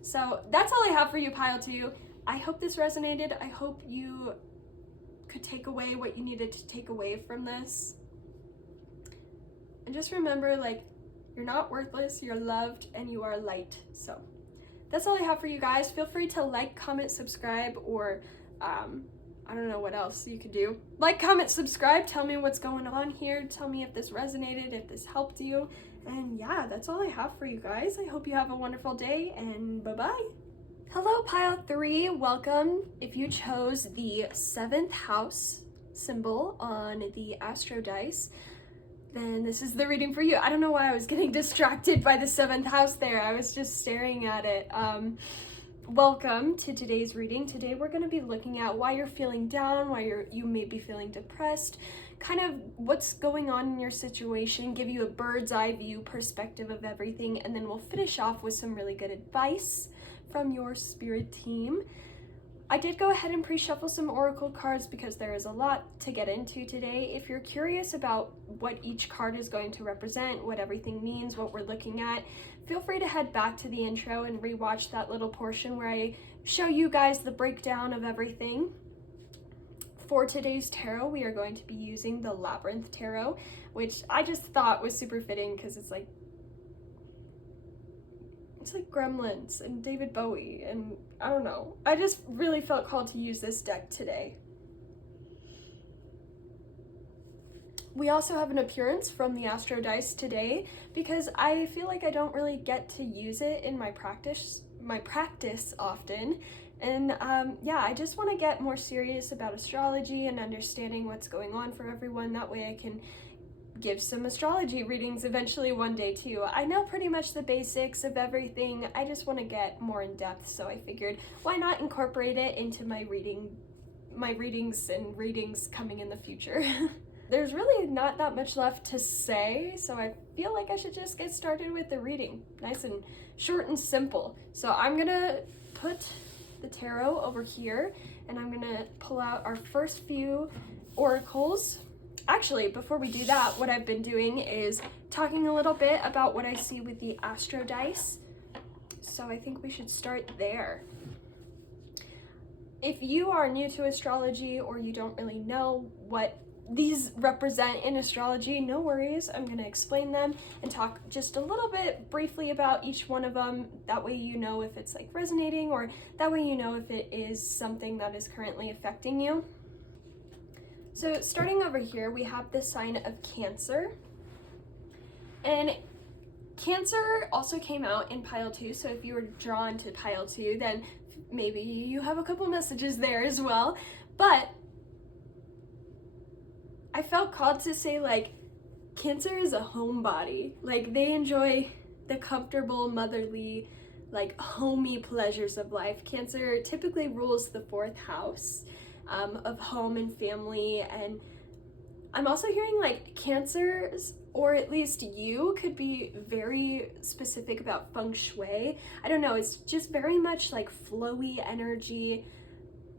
So that's all I have for you, Pile 2. I hope this resonated. I hope you could take away what you needed to take away from this. And just remember, like, you're not worthless, you're loved, and you are light. So that's all I have for you guys. Feel free to like, comment, subscribe, or I don't know what else you could do. Like, comment, subscribe, tell me what's going on here, tell me if this resonated, if this helped you. And yeah, that's all I have for you guys. I hope you have a wonderful day, and bye-bye. Hello, Pile 3, welcome. If you chose the 7th house symbol on the Astro Dice, then this is the reading for you. I don't know why I was getting distracted by the 7th house there. I was just staring at it. Welcome to today's reading. Today we're going to be looking at why you're feeling down, why you may be feeling depressed, kind of what's going on in your situation, give you a bird's eye view perspective of everything, and then we'll finish off with some really good advice from your spirit team. I did go ahead and pre-shuffle some oracle cards because there is a lot to get into today. If you're curious about what each card is going to represent, what everything means, what we're looking at, feel free to head back to the intro and rewatch that little portion where I show you guys the breakdown of everything. For today's tarot, we are going to be using the Labyrinth Tarot, which I just thought was super fitting because it's like Gremlins and David Bowie, and I don't know. I just really felt called to use this deck today. We also have an appearance from the Astro Dice today because I feel like I don't really get to use it in my practice often, And yeah, I just want to get more serious about astrology and understanding what's going on for everyone. That way I can give some astrology readings eventually one day too. I know pretty much the basics of everything. I just want to get more in depth, so I figured why not incorporate it into my readings and readings coming in the future. There's really not that much left to say, so I feel like I should just get started with the reading. Nice and short and simple. So I'm gonna put the tarot over here, and I'm gonna pull out our first few oracles. Actually, before we do that, what I've been doing is talking a little bit about what I see with the astro dice. So I think we should start there. If you are new to astrology or you don't really know what these represent in astrology, no worries. I'm going to explain them and talk just a little bit briefly about each one of them. That way you know if it's like resonating, or that way you know if it is something that is currently affecting you. So starting over here, we have the sign of Cancer. And Cancer also came out in pile 2, so if you were drawn to pile 2, then maybe you have a couple messages there as well. But I felt called to say, like, Cancer is a homebody. Like, they enjoy the comfortable, motherly, like, homey pleasures of life. Cancer typically rules the 4th house of home and family. And I'm also hearing, like, Cancers, or at least you, could be very specific about feng shui. I don't know, it's just very much like flowy energy,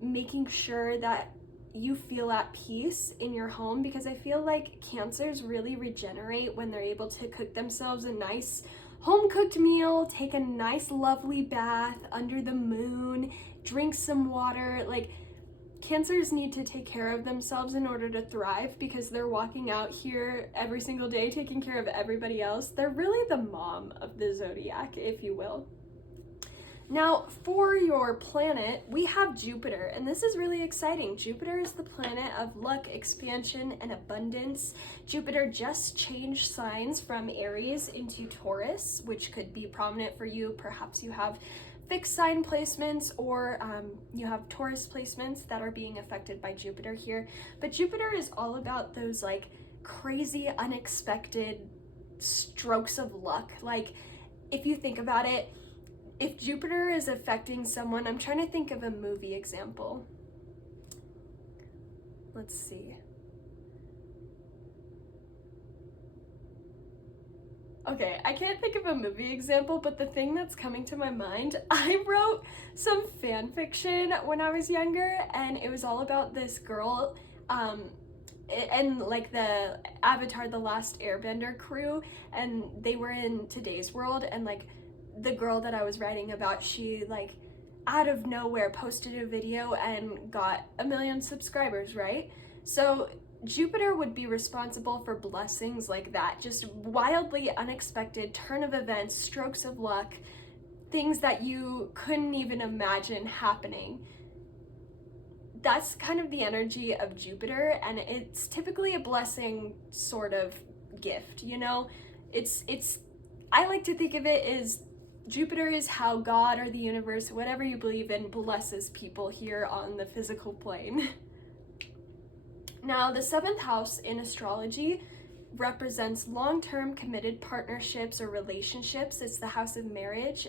making sure that you feel at peace in your home, because I feel like Cancers really regenerate when they're able to cook themselves a nice home-cooked meal, take a nice lovely bath under the moon, drink some water. Like, Cancers need to take care of themselves in order to thrive, because they're walking out here every single day taking care of everybody else. They're really the mom of the zodiac, if you will. Now, for your planet, we have Jupiter, and this is really exciting. Jupiter is the planet of luck, expansion, and abundance. Jupiter just changed signs from Aries into Taurus, which could be prominent for you. Perhaps you have fixed sign placements, or you have Taurus placements that are being affected by Jupiter here. But Jupiter is all about those like crazy, unexpected strokes of luck. Like, if you think about it, if Jupiter is affecting someone, I'm trying to think of a movie example. Let's see. Okay, I can't think of a movie example, but the thing that's coming to my mind, I wrote some fan fiction when I was younger, and it was all about this girl, and like the Avatar: The Last Airbender crew, and they were in today's world, and like the girl that I was writing about, she like out of nowhere posted a video and got 1 million subscribers, right? So Jupiter would be responsible for blessings like that, just wildly unexpected turn of events, strokes of luck, things that you couldn't even imagine happening. That's kind of the energy of Jupiter, and it's typically a blessing sort of gift, you know? It's I like to think of it as Jupiter is how God or the universe, whatever you believe in, blesses people here on the physical plane. Now, the 7th house in astrology represents long-term committed partnerships or relationships. It's the house of marriage.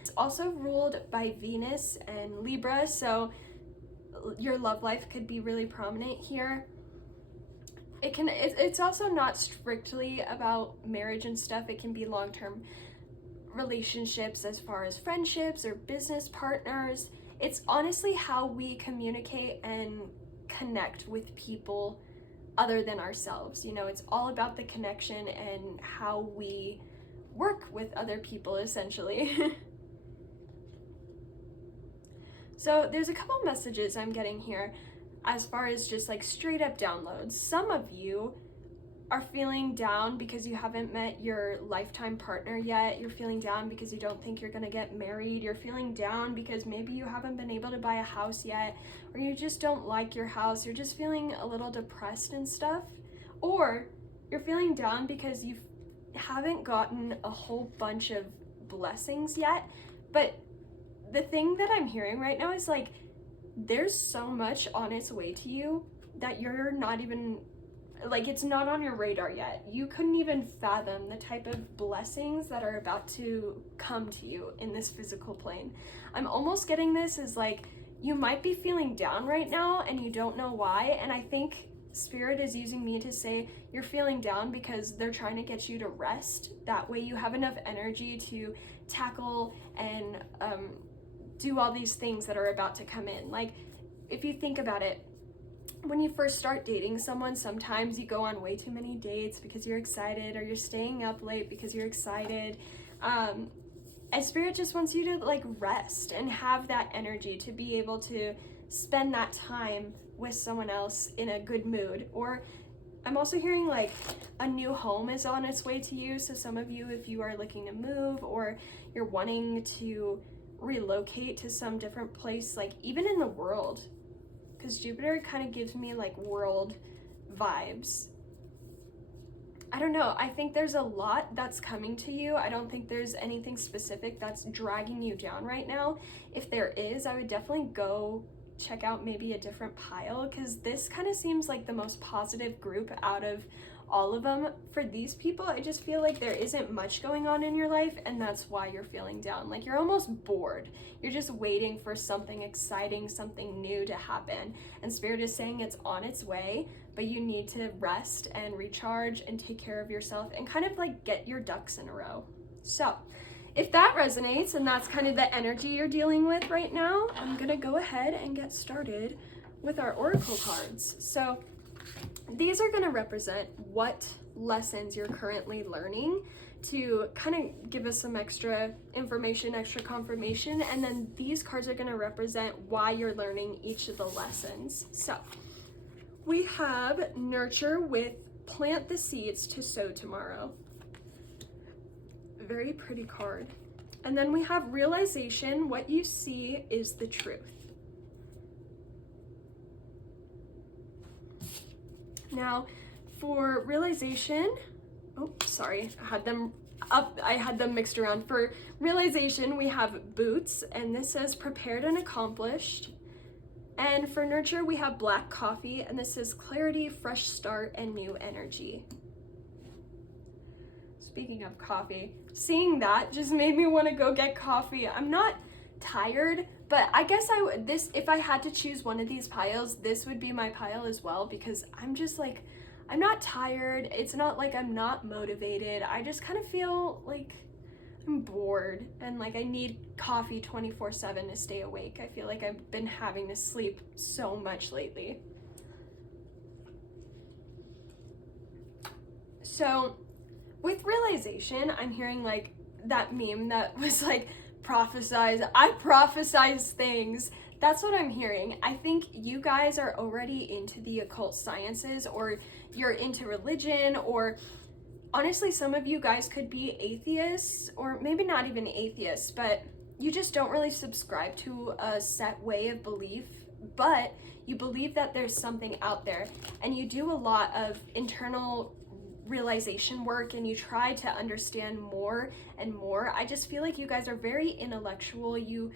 It's also ruled by Venus and Libra, so your love life could be really prominent here. It's also not strictly about marriage and stuff. It can be long-term relationships as far as friendships or business partners. It's honestly how we communicate and connect with people other than ourselves. You know, it's all about the connection and how we work with other people, essentially. So there's a couple messages I'm getting here as far as just like straight up downloads. Some of you are feeling down because you haven't met your lifetime partner yet. You're feeling down because you don't think you're gonna get married. You're feeling down because maybe you haven't been able to buy a house yet, or you just don't like your house. You're just feeling a little depressed and stuff. Or you're feeling down because you haven't gotten a whole bunch of blessings yet, but the thing that I'm hearing right now is like, there's so much on its way to you that you're not even, like, it's not on your radar yet. You couldn't even fathom the type of blessings that are about to come to you in this physical plane. I'm almost getting this as like, you might be feeling down right now and you don't know why. And I think Spirit is using me to say you're feeling down because they're trying to get you to rest. That way you have enough energy to tackle and do all these things that are about to come in. Like, if you think about it, when you first start dating someone, sometimes you go on way too many dates because you're excited, or you're staying up late because you're excited. And Spirit just wants you to like rest and have that energy to be able to spend that time with someone else in a good mood. Or I'm also hearing like a new home is on its way to you. So some of you, if you are looking to move or you're wanting to relocate to some different place, like even in the world, because Jupiter kind of gives me like world vibes. I don't know, I think there's a lot that's coming to you. I don't think there's anything specific that's dragging you down right now. If there is, I would definitely go check out maybe a different pile, because this kind of seems like the most positive group out of all of them. For these people, I just feel like there isn't much going on in your life, and that's why you're feeling down. Like you're almost bored. You're just waiting for something exciting, something new to happen. And Spirit is saying it's on its way, but you need to rest and recharge and take care of yourself and kind of like get your ducks in a row. So if that resonates and that's kind of the energy you're dealing with right now, I'm gonna go ahead and get started with our oracle cards. So these are gonna represent what lessons you're currently learning, to kind of give us some extra information, extra confirmation, and then these cards are gonna represent why you're learning each of the lessons. So we have nurture with plant the seeds to sow tomorrow. Very pretty card. And then we have realization, what you see is the truth. Now for realization, oh sorry, I had them mixed around. For realization we have boots, and this says prepared and accomplished. And for nurture we have black coffee, and this is clarity, fresh start, and new energy. Speaking of coffee, seeing that just made me want to go get coffee. I'm not tired, but I guess if I had to choose one of these piles, this would be my pile as well, because I'm just like, I'm not tired. It's not like I'm not motivated. I just kind of feel like I'm bored and like I need coffee 24/7 to stay awake. I feel like I've been having to sleep so much lately. So with realization, I'm hearing like that meme that was like, I prophesize things. That's what I'm hearing. I think you guys are already into the occult sciences, or you're into religion, or honestly, some of you guys could be atheists, or maybe not even atheists, but you just don't really subscribe to a set way of belief, but you believe that there's something out there, and you do a lot of internal realization work, and you try to understand more and more. I just feel like you guys are very intellectual. You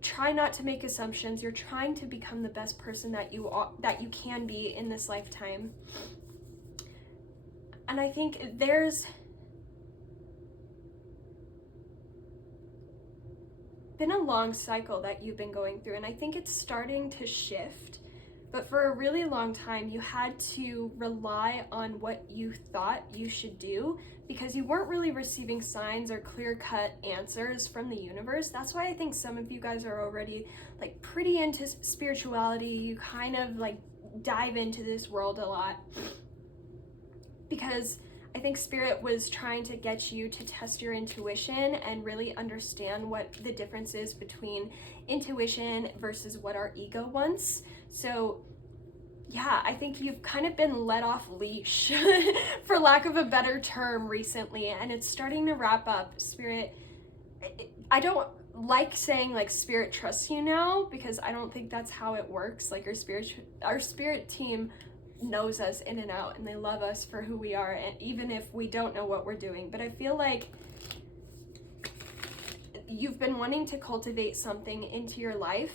try not to make assumptions. You're trying to become the best person that you can be in this lifetime. And I think there's been a long cycle that you've been going through, and I think it's starting to shift. But for a really long time, you had to rely on what you thought you should do because you weren't really receiving signs or clear-cut answers from the universe. That's why I think some of you guys are already like pretty into spirituality. You kind of like dive into this world a lot, because I think Spirit was trying to get you to test your intuition and really understand what the difference is between intuition versus what our ego wants. So yeah, I think you've kind of been let off leash for lack of a better term recently, and it's starting to wrap up. Spirit, I don't like saying like Spirit trusts you now, because I don't think that's how it works. Like our spirit team knows us in and out, and they love us for who we are, and even if we don't know what we're doing. But I feel like you've been wanting to cultivate something into your life,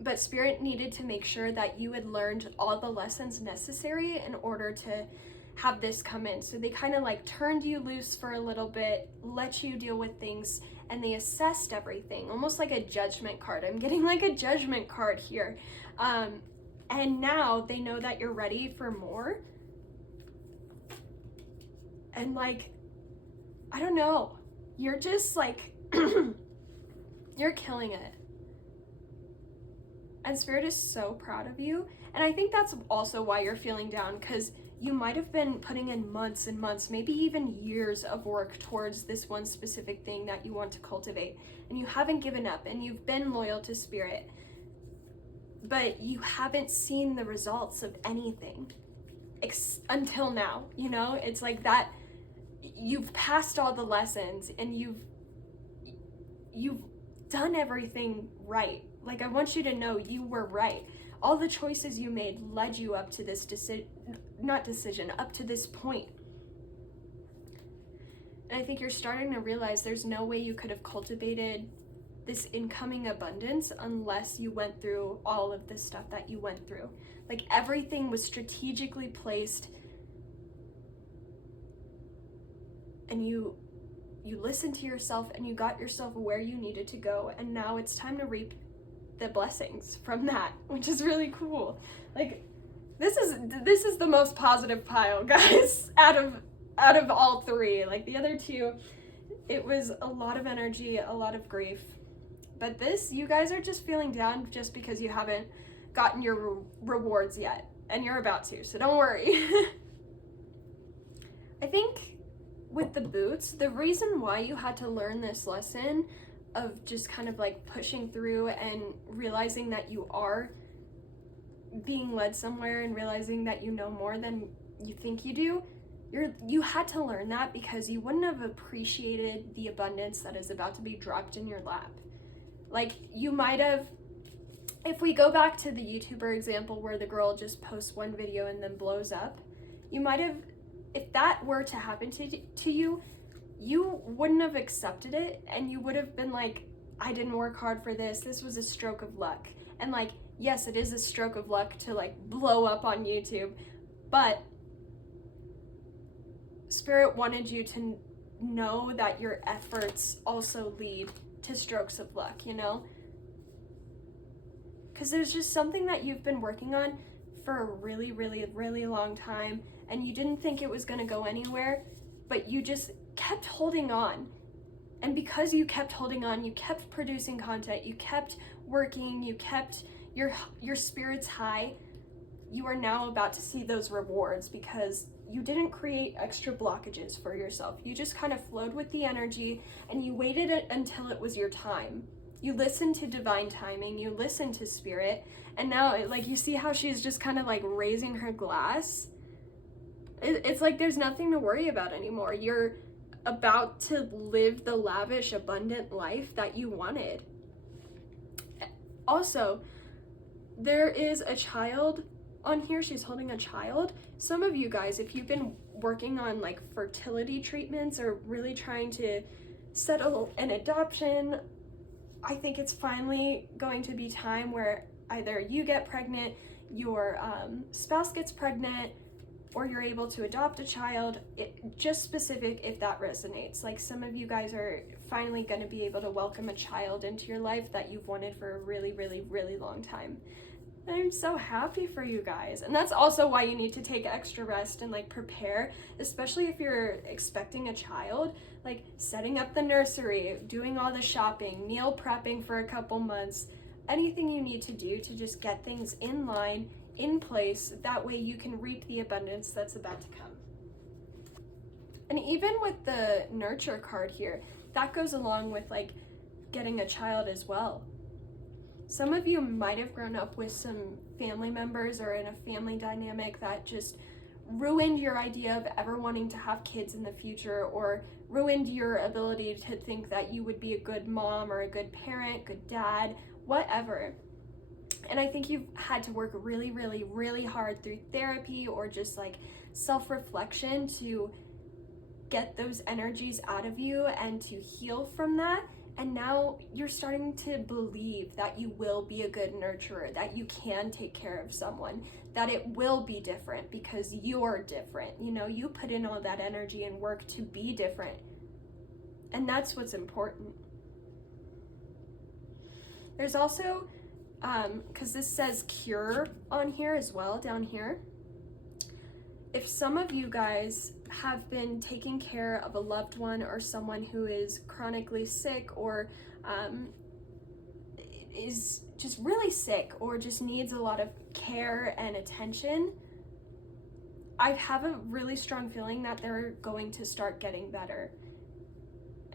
but Spirit needed to make sure that you had learned all the lessons necessary in order to have this come in. So they kind of like turned you loose for a little bit, let you deal with things, and they assessed everything, almost like a judgment card. I'm getting like a judgment card here. And now they know that you're ready for more. And like, I don't know, you're just like, you're killing it. And Spirit is so proud of you. And I think that's also why you're feeling down, because you might have been putting in months and months, maybe even years of work towards this one specific thing that you want to cultivate. And you haven't given up, and you've been loyal to Spirit. But you haven't seen the results of anything until now, you know? It's like that, you've passed all the lessons, and you've done everything right. Like, I want you to know you were right. All the choices you made led you up to this up to this point. And I think you're starting to realize there's no way you could have cultivated this incoming abundance unless you went through all of the stuff that you went through. Like, everything was strategically placed, and you listened to yourself, and you got yourself where you needed to go, and now it's time to reap the blessings from that, which is really cool. Like, this is the most positive pile, guys, out of all three. Like, the other two, it was a lot of energy, a lot of grief. But this, you guys are just feeling down just because you haven't gotten your rewards yet, and you're about to, so don't worry. I think with the boots, the reason why you had to learn this lesson of just kind of like pushing through and realizing that you are being led somewhere and realizing that you know more than you think you do, you had to learn that because you wouldn't have appreciated the abundance that is about to be dropped in your lap. Like, you might have, if we go back to the YouTuber example where the girl just posts one video and then blows up, you might have, if that were to happen to you, you wouldn't have accepted it, and you would have been like, I didn't work hard for this. This was a stroke of luck. And like, yes, it is a stroke of luck to like blow up on YouTube, but Spirit wanted you to know that your efforts also lead to strokes of luck, you know? Because there's just something that you've been working on for a really, really, really long time, and you didn't think it was going to go anywhere, but you just kept holding on. And because you kept holding on, you kept producing content, you kept working, you kept your spirits high, you are now about to see those rewards because you didn't create extra blockages for yourself. You just kind of flowed with the energy, and you waited until it was your time. You listened to divine timing, you listened to Spirit, and now, like, you see how she's just kind of like raising her glass? It's like there's nothing to worry about anymore. You're about to live the lavish, abundant life that you wanted. Also, there is a child on here. She's holding a child. Some of you guys, if you've been working on like fertility treatments or really trying to settle an adoption, I think it's finally going to be time where either you get pregnant, your spouse gets pregnant, or you're able to adopt a child. Just specific if that resonates. Like, some of you guys are finally going to be able to welcome a child into your life that you've wanted for a really, really, really long time. I'm so happy for you guys. And that's also why you need to take extra rest and like prepare, especially if you're expecting a child, like setting up the nursery, doing all the shopping, meal prepping for a couple months, anything you need to do to just get things in line, in place. That way you can reap the abundance that's about to come. And even with the nurture card here, that goes along with like getting a child as well. Some of you might have grown up with some family members or in a family dynamic that just ruined your idea of ever wanting to have kids in the future, or ruined your ability to think that you would be a good mom or a good parent, good dad, whatever. And I think you've had to work really, really, really hard through therapy or just like self-reflection to get those energies out of you and to heal from that And now you're starting to believe that you will be a good nurturer, that you can take care of someone, that it will be different because you're different. You know, you put in all that energy and work to be different. And that's what's important. There's also, because this says cure on here as well, down here. If some of you guys have been taking care of a loved one or someone who is chronically sick or is just really sick or just needs a lot of care and attention, I have a really strong feeling that they're going to start getting better.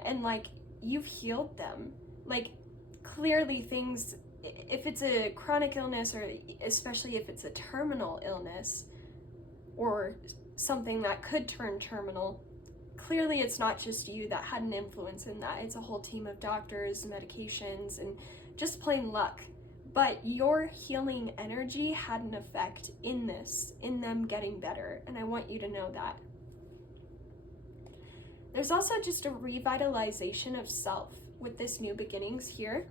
And like, you've healed them. Like, clearly things, if it's a chronic illness, or especially if it's a terminal illness or something that could turn terminal, clearly it's not just you that had an influence in that. It's a whole team of doctors, medications, and just plain luck. But your healing energy had an effect in this, in them getting better, and I want you to know that. There's also just a revitalization of self with this new beginnings here.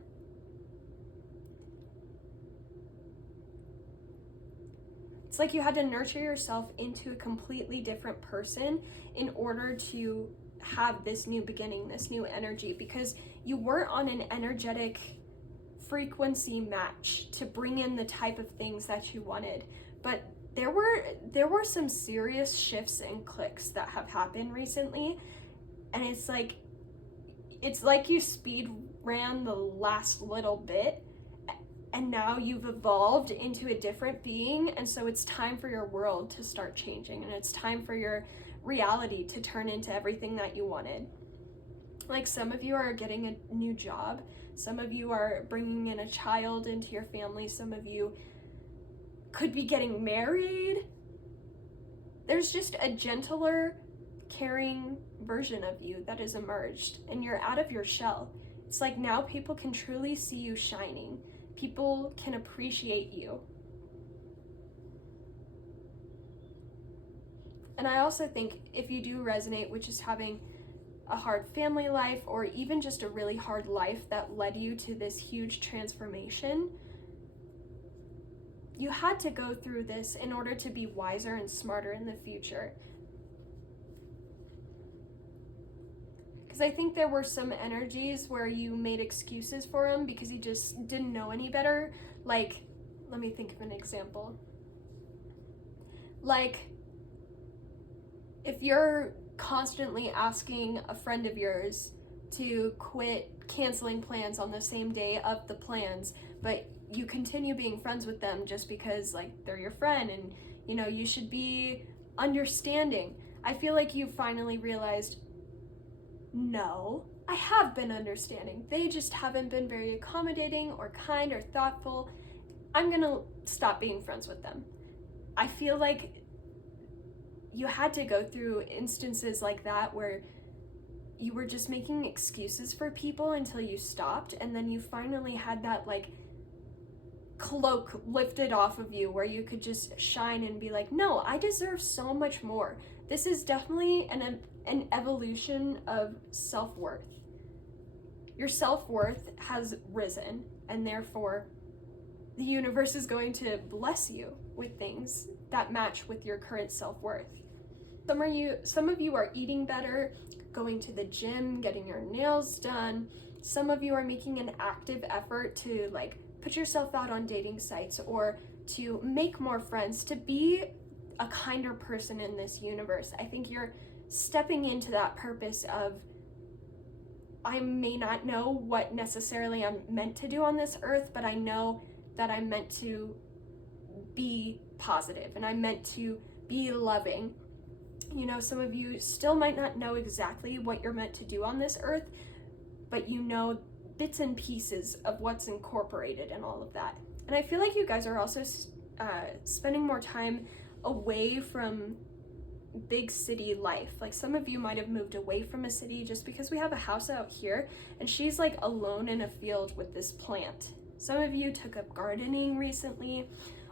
It's like you had to nurture yourself into a completely different person in order to have this new beginning, this new energy, because you weren't on an energetic frequency match to bring in the type of things that you wanted. But there were some serious shifts and clicks that have happened recently, and it's like you speed ran the last little bit, and now you've evolved into a different being, and so it's time for your world to start changing, and it's time for your reality to turn into everything that you wanted. Like, some of you are getting a new job, some of you are bringing in a child into your family, some of you could be getting married. There's just a gentler, caring version of you that has emerged, and you're out of your shell. It's like now people can truly see you shining. People can appreciate you. And I also think if you do resonate with just having a hard family life, or even just a really hard life that led you to this huge transformation, you had to go through this in order to be wiser and smarter in the future. Because I think there were some energies where you made excuses for them because you just didn't know any better. Like, let me think of an example. Like, if you're constantly asking a friend of yours to quit canceling plans on the same day of the plans, but you continue being friends with them just because, like, they're your friend and, you know, you should be understanding. I feel like you finally realized, no, I have been understanding. They just haven't been very accommodating or kind or thoughtful. I'm gonna stop being friends with them. I feel like you had to go through instances like that where you were just making excuses for people until you stopped, and then you finally had that, like, cloak lifted off of you where you could just shine and be like, no, I deserve so much more. This is definitely an evolution of self-worth. Your self-worth has risen, and therefore the universe is going to bless you with things that match with your current self-worth. Some of you are eating better, going to the gym, getting your nails done. Some of you are making an active effort to, like, put yourself out on dating sites or to make more friends, to be a kinder person in this universe. I think you're stepping into that purpose of, I may not know what necessarily I'm meant to do on this earth, but I know that I'm meant to be positive and I'm meant to be loving. You know, some of you still might not know exactly what you're meant to do on this earth, but you know bits and pieces of what's incorporated in all of that. And I feel like you guys are also spending more time away from big city life. Like, some of you might have moved away from a city just because we have a house out here and she's like alone in a field with this plant. Some of you took up gardening recently,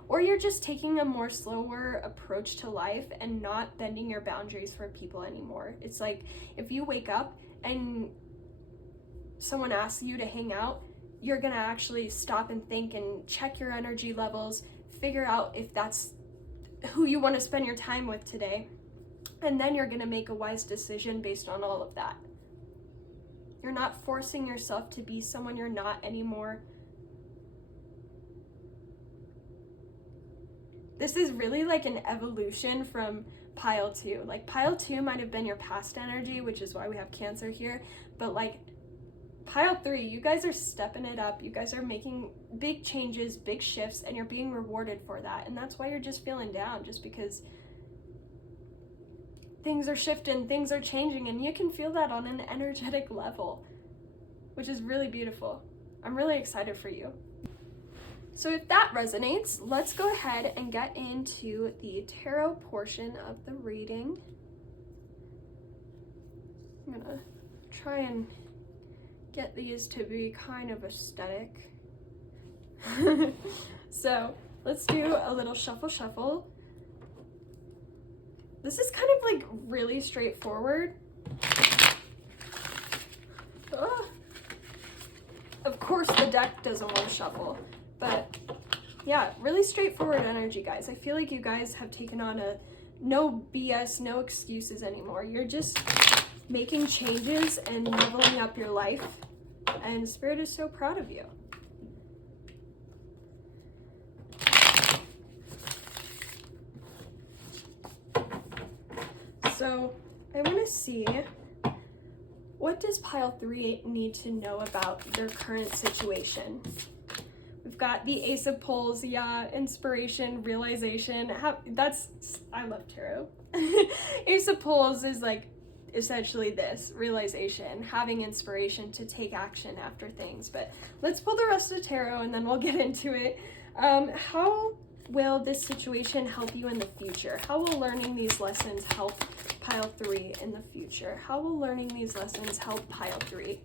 or you're just taking a more slower approach to life and not bending your boundaries for people anymore. It's like, if you wake up and someone asks you to hang out, you're gonna actually stop and think and check your energy levels, figure out if that's who you want to spend your time with today, and then you're gonna make a wise decision based on all of that. You're not forcing yourself to be someone you're not anymore. This is really like an evolution from pile 2. Like pile 2 might have been your past energy, which is why we have Cancer here, but like pile 3, you guys are stepping it up. You guys are making big changes, big shifts, and you're being rewarded for that. And that's why you're just feeling down, just because things are shifting, things are changing, and you can feel that on an energetic level, which is really beautiful. I'm really excited for you. So if that resonates, let's go ahead and get into the tarot portion of the reading. I'm gonna try and get these to be kind of aesthetic. So let's do a little shuffle. This is kind of like really straightforward. Of course the deck doesn't want to shuffle, but yeah, really straightforward energy, guys. I feel like you guys have taken on a no BS, no excuses anymore. You're just making changes and leveling up your life, and Spirit is so proud of you. So I want to see, what does pile 3 need to know about your current situation? We've got the Ace of Pulls, yeah, inspiration, realization. I love tarot. Ace of Pulls is like essentially this, realization, having inspiration to take action after things. But let's pull the rest of tarot and then we'll get into it. How will this situation help you in the future? How will learning these lessons help pile 3 in the future? How will learning these lessons help pile 3?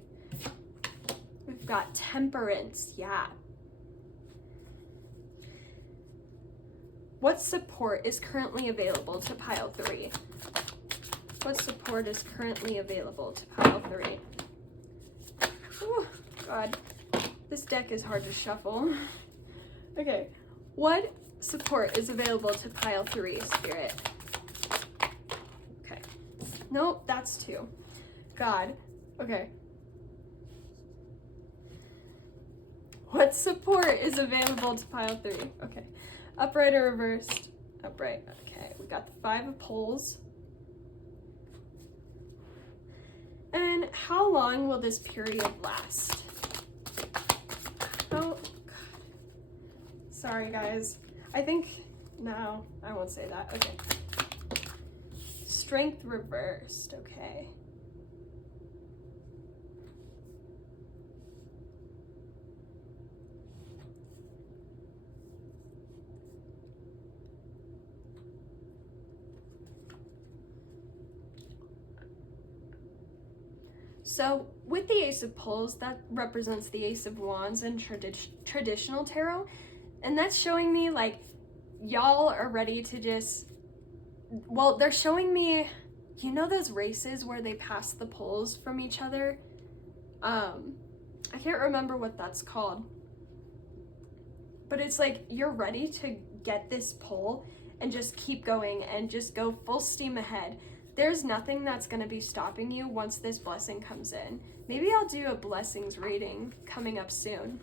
We've got Temperance, yeah. What support is currently available to pile 3? What support is currently available to pile 3? Oh, God. This deck is hard to shuffle. Okay. What support is available to pile 3, Spirit? Okay. Nope, that's 2. God. Okay. What support is available to pile 3? Okay. Upright or reversed? Upright. Okay. We got the 5 of Pulls. And how long will this period last? Oh, God. Sorry, guys. No, I won't say that. Okay. Strength reversed. Okay. So with the Ace of Pulls, that represents the Ace of Wands in traditional tarot. And that's showing me like y'all are ready to just, well, they're showing me, you know those races where they pass the pulls from each other? I can't remember what that's called. But it's like you're ready to get this pull and just keep going and just go full steam ahead. There's nothing that's going to be stopping you once this blessing comes in. Maybe I'll do a blessings reading coming up soon.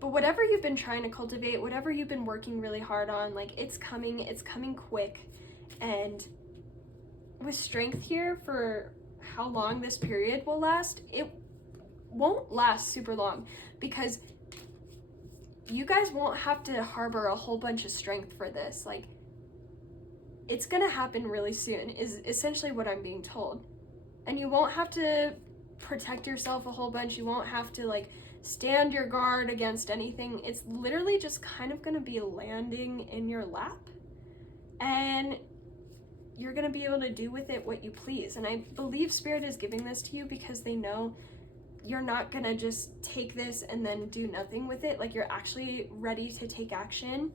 But whatever you've been trying to cultivate, whatever you've been working really hard on, like it's coming quick. And with strength here, for how long this period will last, it won't last super long because you guys won't have to harbor a whole bunch of strength for this. Like, it's gonna happen really soon, is essentially what I'm being told. And you won't have to protect yourself a whole bunch. You won't have to like stand your guard against anything. It's literally just kind of gonna be landing in your lap. And you're gonna be able to do with it what you please. And I believe Spirit is giving this to you because they know you're not gonna just take this and then do nothing with it. Like, you're actually ready to take action.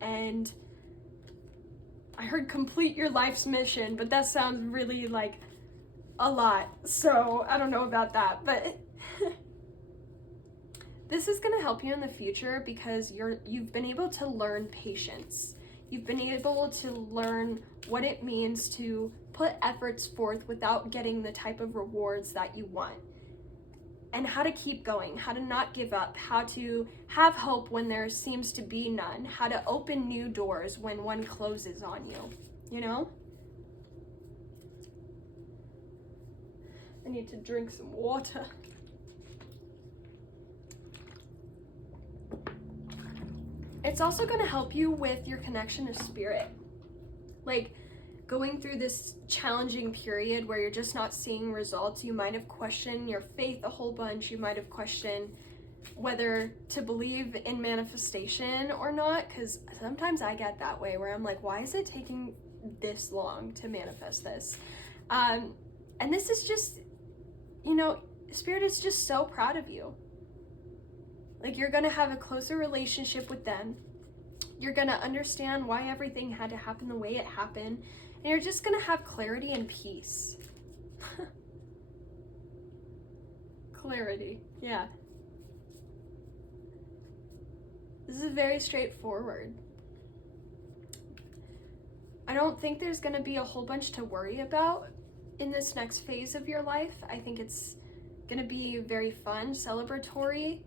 And I heard complete your life's mission, but that sounds really like a lot, so I don't know about that, but this is going to help you in the future because you've been able to learn patience. You've been able to learn what it means to put efforts forth without getting the type of rewards that you want. And how to keep going, how to not give up, how to have hope when there seems to be none, how to open new doors when one closes on you, you know? I need to drink some water. It's also going to help you with your connection to spirit. Like, going through this challenging period where you're just not seeing results, you might have questioned your faith a whole bunch. You might have questioned whether to believe in manifestation or not, because sometimes I get that way where I'm like, why is it taking this long to manifest this? And this is just, you know, Spirit is just so proud of you. Like, you're going to have a closer relationship with them. You're going to understand why everything had to happen the way it happened. And you're just going to have clarity and peace. Clarity, yeah. This is very straightforward. I don't think there's going to be a whole bunch to worry about in this next phase of your life. I think it's going to be very fun, celebratory.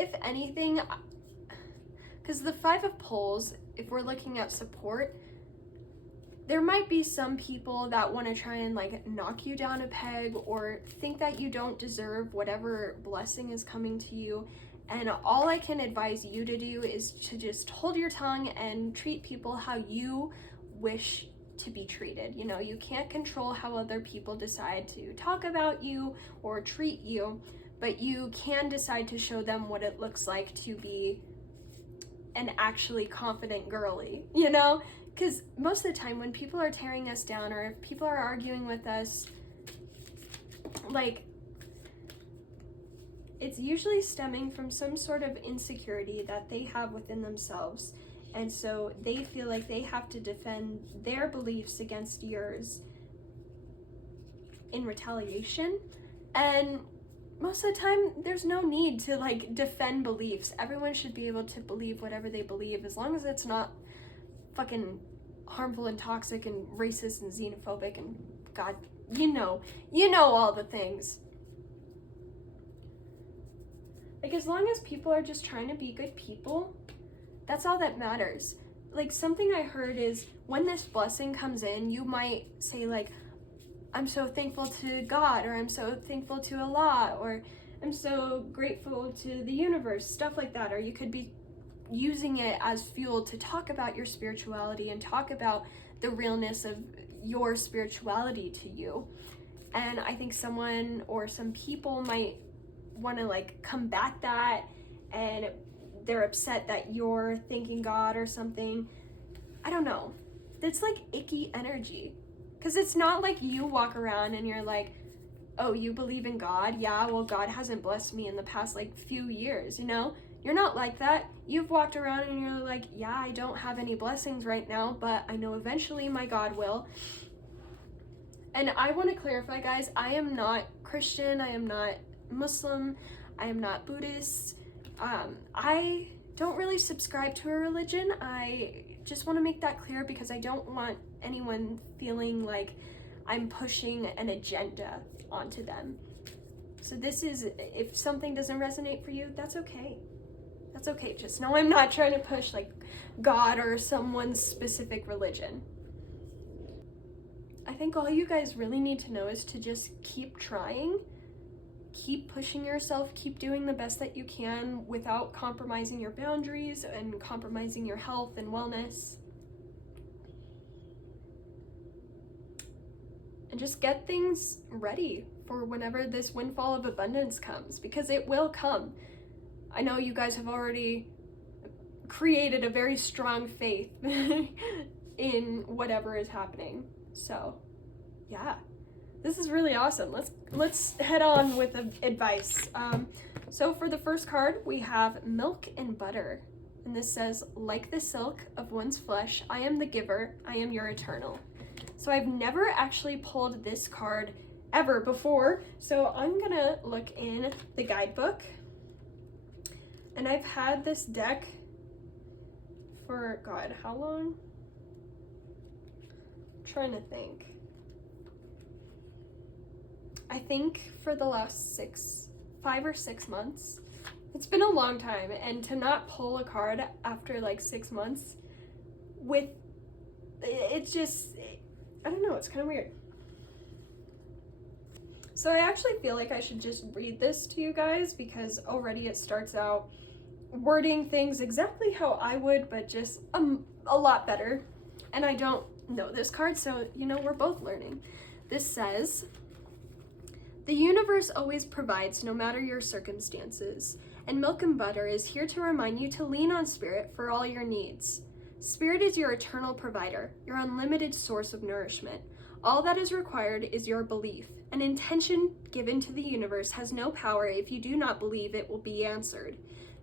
If anything, because the Five of Poles, if we're looking at support, there might be some people that want to try and like knock you down a peg or think that you don't deserve whatever blessing is coming to you. And all I can advise you to do is to just hold your tongue and treat people how you wish to be treated. You know, you can't control how other people decide to talk about you or treat you, but you can decide to show them what it looks like to be an actually confident girly, you know? Because most of the time when people are tearing us down or if people are arguing with us, like, it's usually stemming from some sort of insecurity that they have within themselves. And so they feel like they have to defend their beliefs against yours in retaliation. And most of the time, there's no need to like defend beliefs. Everyone should be able to believe whatever they believe as long as it's not fucking harmful and toxic and racist and xenophobic and God, you know all the things. Like, as long as people are just trying to be good people, that's all that matters. Like, something I heard is when this blessing comes in, you might say like, I'm so thankful to God, or I'm so thankful to Allah, or I'm so grateful to the universe, stuff like that. Or you could be using it as fuel to talk about your spirituality and talk about the realness of your spirituality to you. And I think someone or some people might want to like combat that, and they're upset that you're thanking God or something. I don't know. It's like icky energy. Because it's not like you walk around and you're like, oh, you believe in God? Yeah, well, God hasn't blessed me in the past like few years, you know? You're not like that. You've walked around and you're like, yeah, I don't have any blessings right now, but I know eventually my God will. And I want to clarify, guys, I am not Christian. I am not Muslim. I am not Buddhist. I don't really subscribe to a religion. I just want to make that clear because I don't want anyone feeling like I'm pushing an agenda onto them. So this is, if something doesn't resonate for you, that's okay. That's okay. Just know I'm not trying to push like God or someone's specific religion. I think all you guys really need to know is to just keep trying, keep pushing yourself, keep doing the best that you can without compromising your boundaries and compromising your health and wellness. And just get things ready for whenever this windfall of abundance comes, because it will come. I know you guys have already created a very strong faith in whatever is happening. So, yeah, this is really awesome. Let's head on with advice. So for the first card, we have milk and butter. And this says, like the silk of one's flesh, I am the giver, I am your eternal. So I've never actually pulled this card ever before. So I'm gonna look in the guidebook. And I've had this deck for, God, how long? I'm trying to think. I think for the last 5 or 6 months. It's been a long time, and to not pull a card after like 6 months it's just, I don't know, it's kind of weird. So I actually feel like I should just read this to you guys, because already it starts out wording things exactly how I would, but just a lot better. And I don't know this card, so you know, we're both learning. This says, "The universe always provides no matter your circumstances, and Milk and Butter is here to remind you to lean on Spirit for all your needs. Spirit is your eternal provider, your unlimited source of nourishment. All that is required is your belief. An intention given to the universe has no power if you do not believe it will be answered.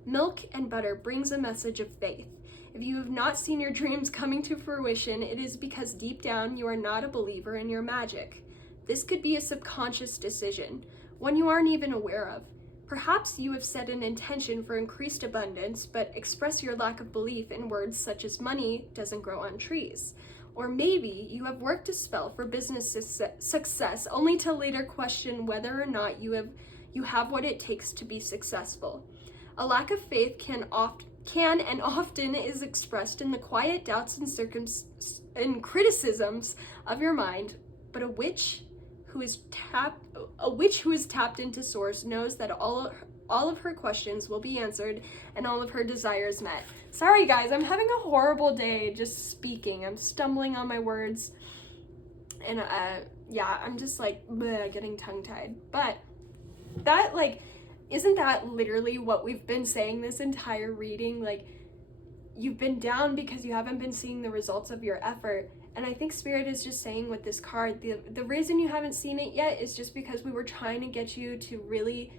Milk and Butter brings a message of faith. If you have not seen your dreams coming to fruition, it is because deep down you are not a believer in your magic. This could be a subconscious decision, one you aren't even aware of. Perhaps you have set an intention for increased abundance, but express your lack of belief in words such as money doesn't grow on trees. Or maybe you have worked a spell for business success only to later question whether or not you have what it takes to be successful. A lack of faith can and often is expressed in the quiet doubts and criticisms of your mind, but a witch who is tapped into Source knows that all of her questions will be answered and all of her desires met." Sorry guys, I'm having a horrible day just speaking. I'm stumbling on my words, and yeah, I'm just like getting tongue-tied. But that, like, isn't that literally what we've been saying this entire reading? Like, you've been down because you haven't been seeing the results of your effort. And I think Spirit is just saying with this card, the reason you haven't seen it yet is just because we were trying to get you to really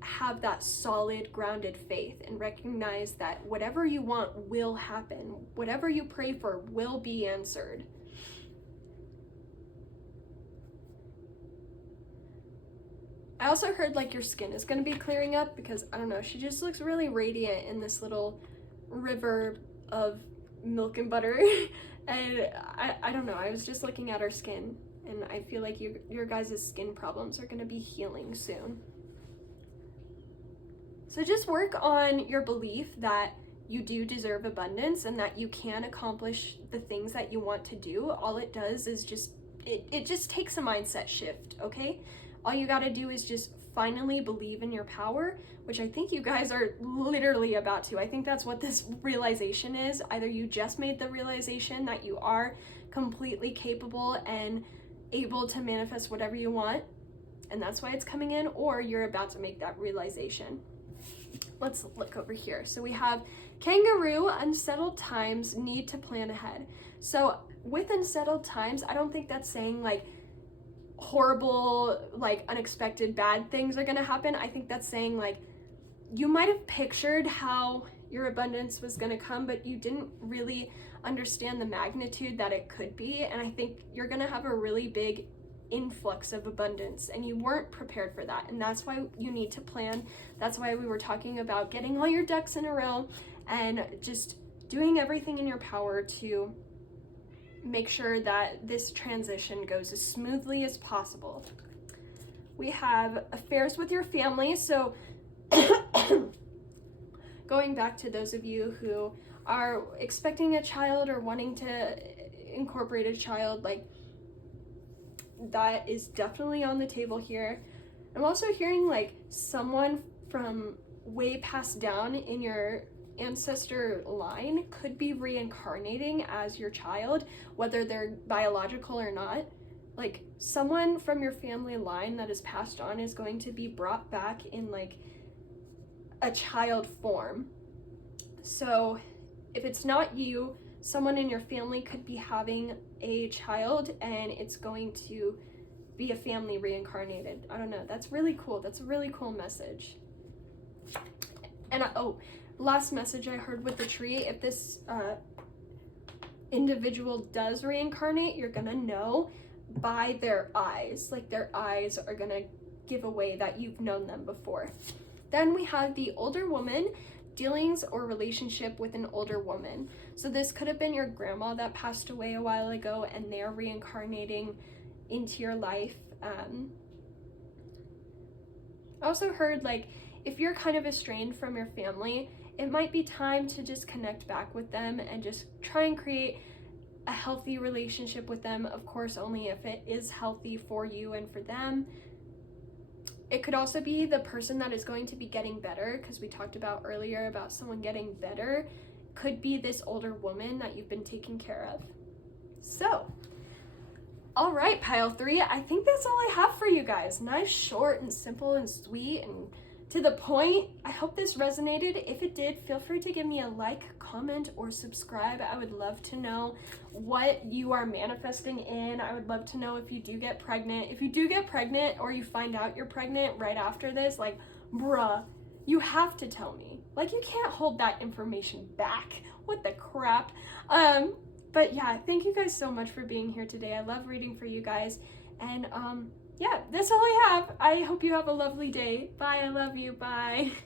have that solid, grounded faith and recognize that whatever you want will happen. Whatever you pray for will be answered. I also heard like your skin is going to be clearing up, because I don't know, she just looks really radiant in this little river of milk and butter. And I don't know, I was just looking at her skin, and I feel like your guys' skin problems are going to be healing soon. So just work on your belief that you do deserve abundance and that you can accomplish the things that you want to do. All it does is it just takes a mindset shift, okay? All you gotta do is just finally believe in your power, which I think you guys are literally about to. I think that's what this realization is. Either you just made the realization that you are completely capable and able to manifest whatever you want, and that's why it's coming in, or you're about to make that realization. Let's look over here. So we have Kangaroo, unsettled times, need to plan ahead. So with unsettled times, I don't think that's saying like horrible, like unexpected bad things are gonna happen. I think that's saying like you might have pictured how your abundance was gonna come, but you didn't really understand the magnitude that it could be. And I think you're gonna have a really big influx of abundance, and you weren't prepared for that, and that's why you need to plan. That's why we were talking about getting all your ducks in a row and just doing everything in your power to make sure that this transition goes as smoothly as possible. We have affairs with your family. So going back to those of you who are expecting a child or wanting to incorporate a child, like, that is definitely on the table here. I'm also hearing like someone from way past down in your ancestor line could be reincarnating as your child, whether they're biological or not. Like, someone from your family line that is passed on is going to be brought back in like a child form. So if it's not you, someone in your family could be having a child, and it's going to be a family reincarnated. I don't know. That's really cool. That's a really cool message. And last message I heard with the tree, individual does reincarnate, you're gonna know by their eyes. Like, their eyes are gonna give away that you've known them before. Then we have the older woman, dealings or relationship with an older woman. So this could have been your grandma that passed away a while ago and they're reincarnating into your life. I also heard, like, if you're kind of estranged from your family, it might be time to just connect back with them and just try and create a healthy relationship with them. Of course, only if it is healthy for you and for them. It could also be the person that is going to be getting better, because we talked about earlier about someone getting better. Could be this older woman that you've been taking care of. So, all right, pile 3, I think that's all I have for you guys. Nice, short, and simple, and sweet, and to the point. I hope this resonated. If it did, feel free to give me a like, comment, or subscribe. I would love to know what you are manifesting in. I would love to know if you do get pregnant. If you do get pregnant or you find out you're pregnant right after this, like, bruh, you have to tell me. Like, you can't hold that information back. What the crap? But yeah, thank you guys so much for being here today. I love reading for you guys. And yeah, that's all I have. I hope you have a lovely day. Bye, I love you, bye.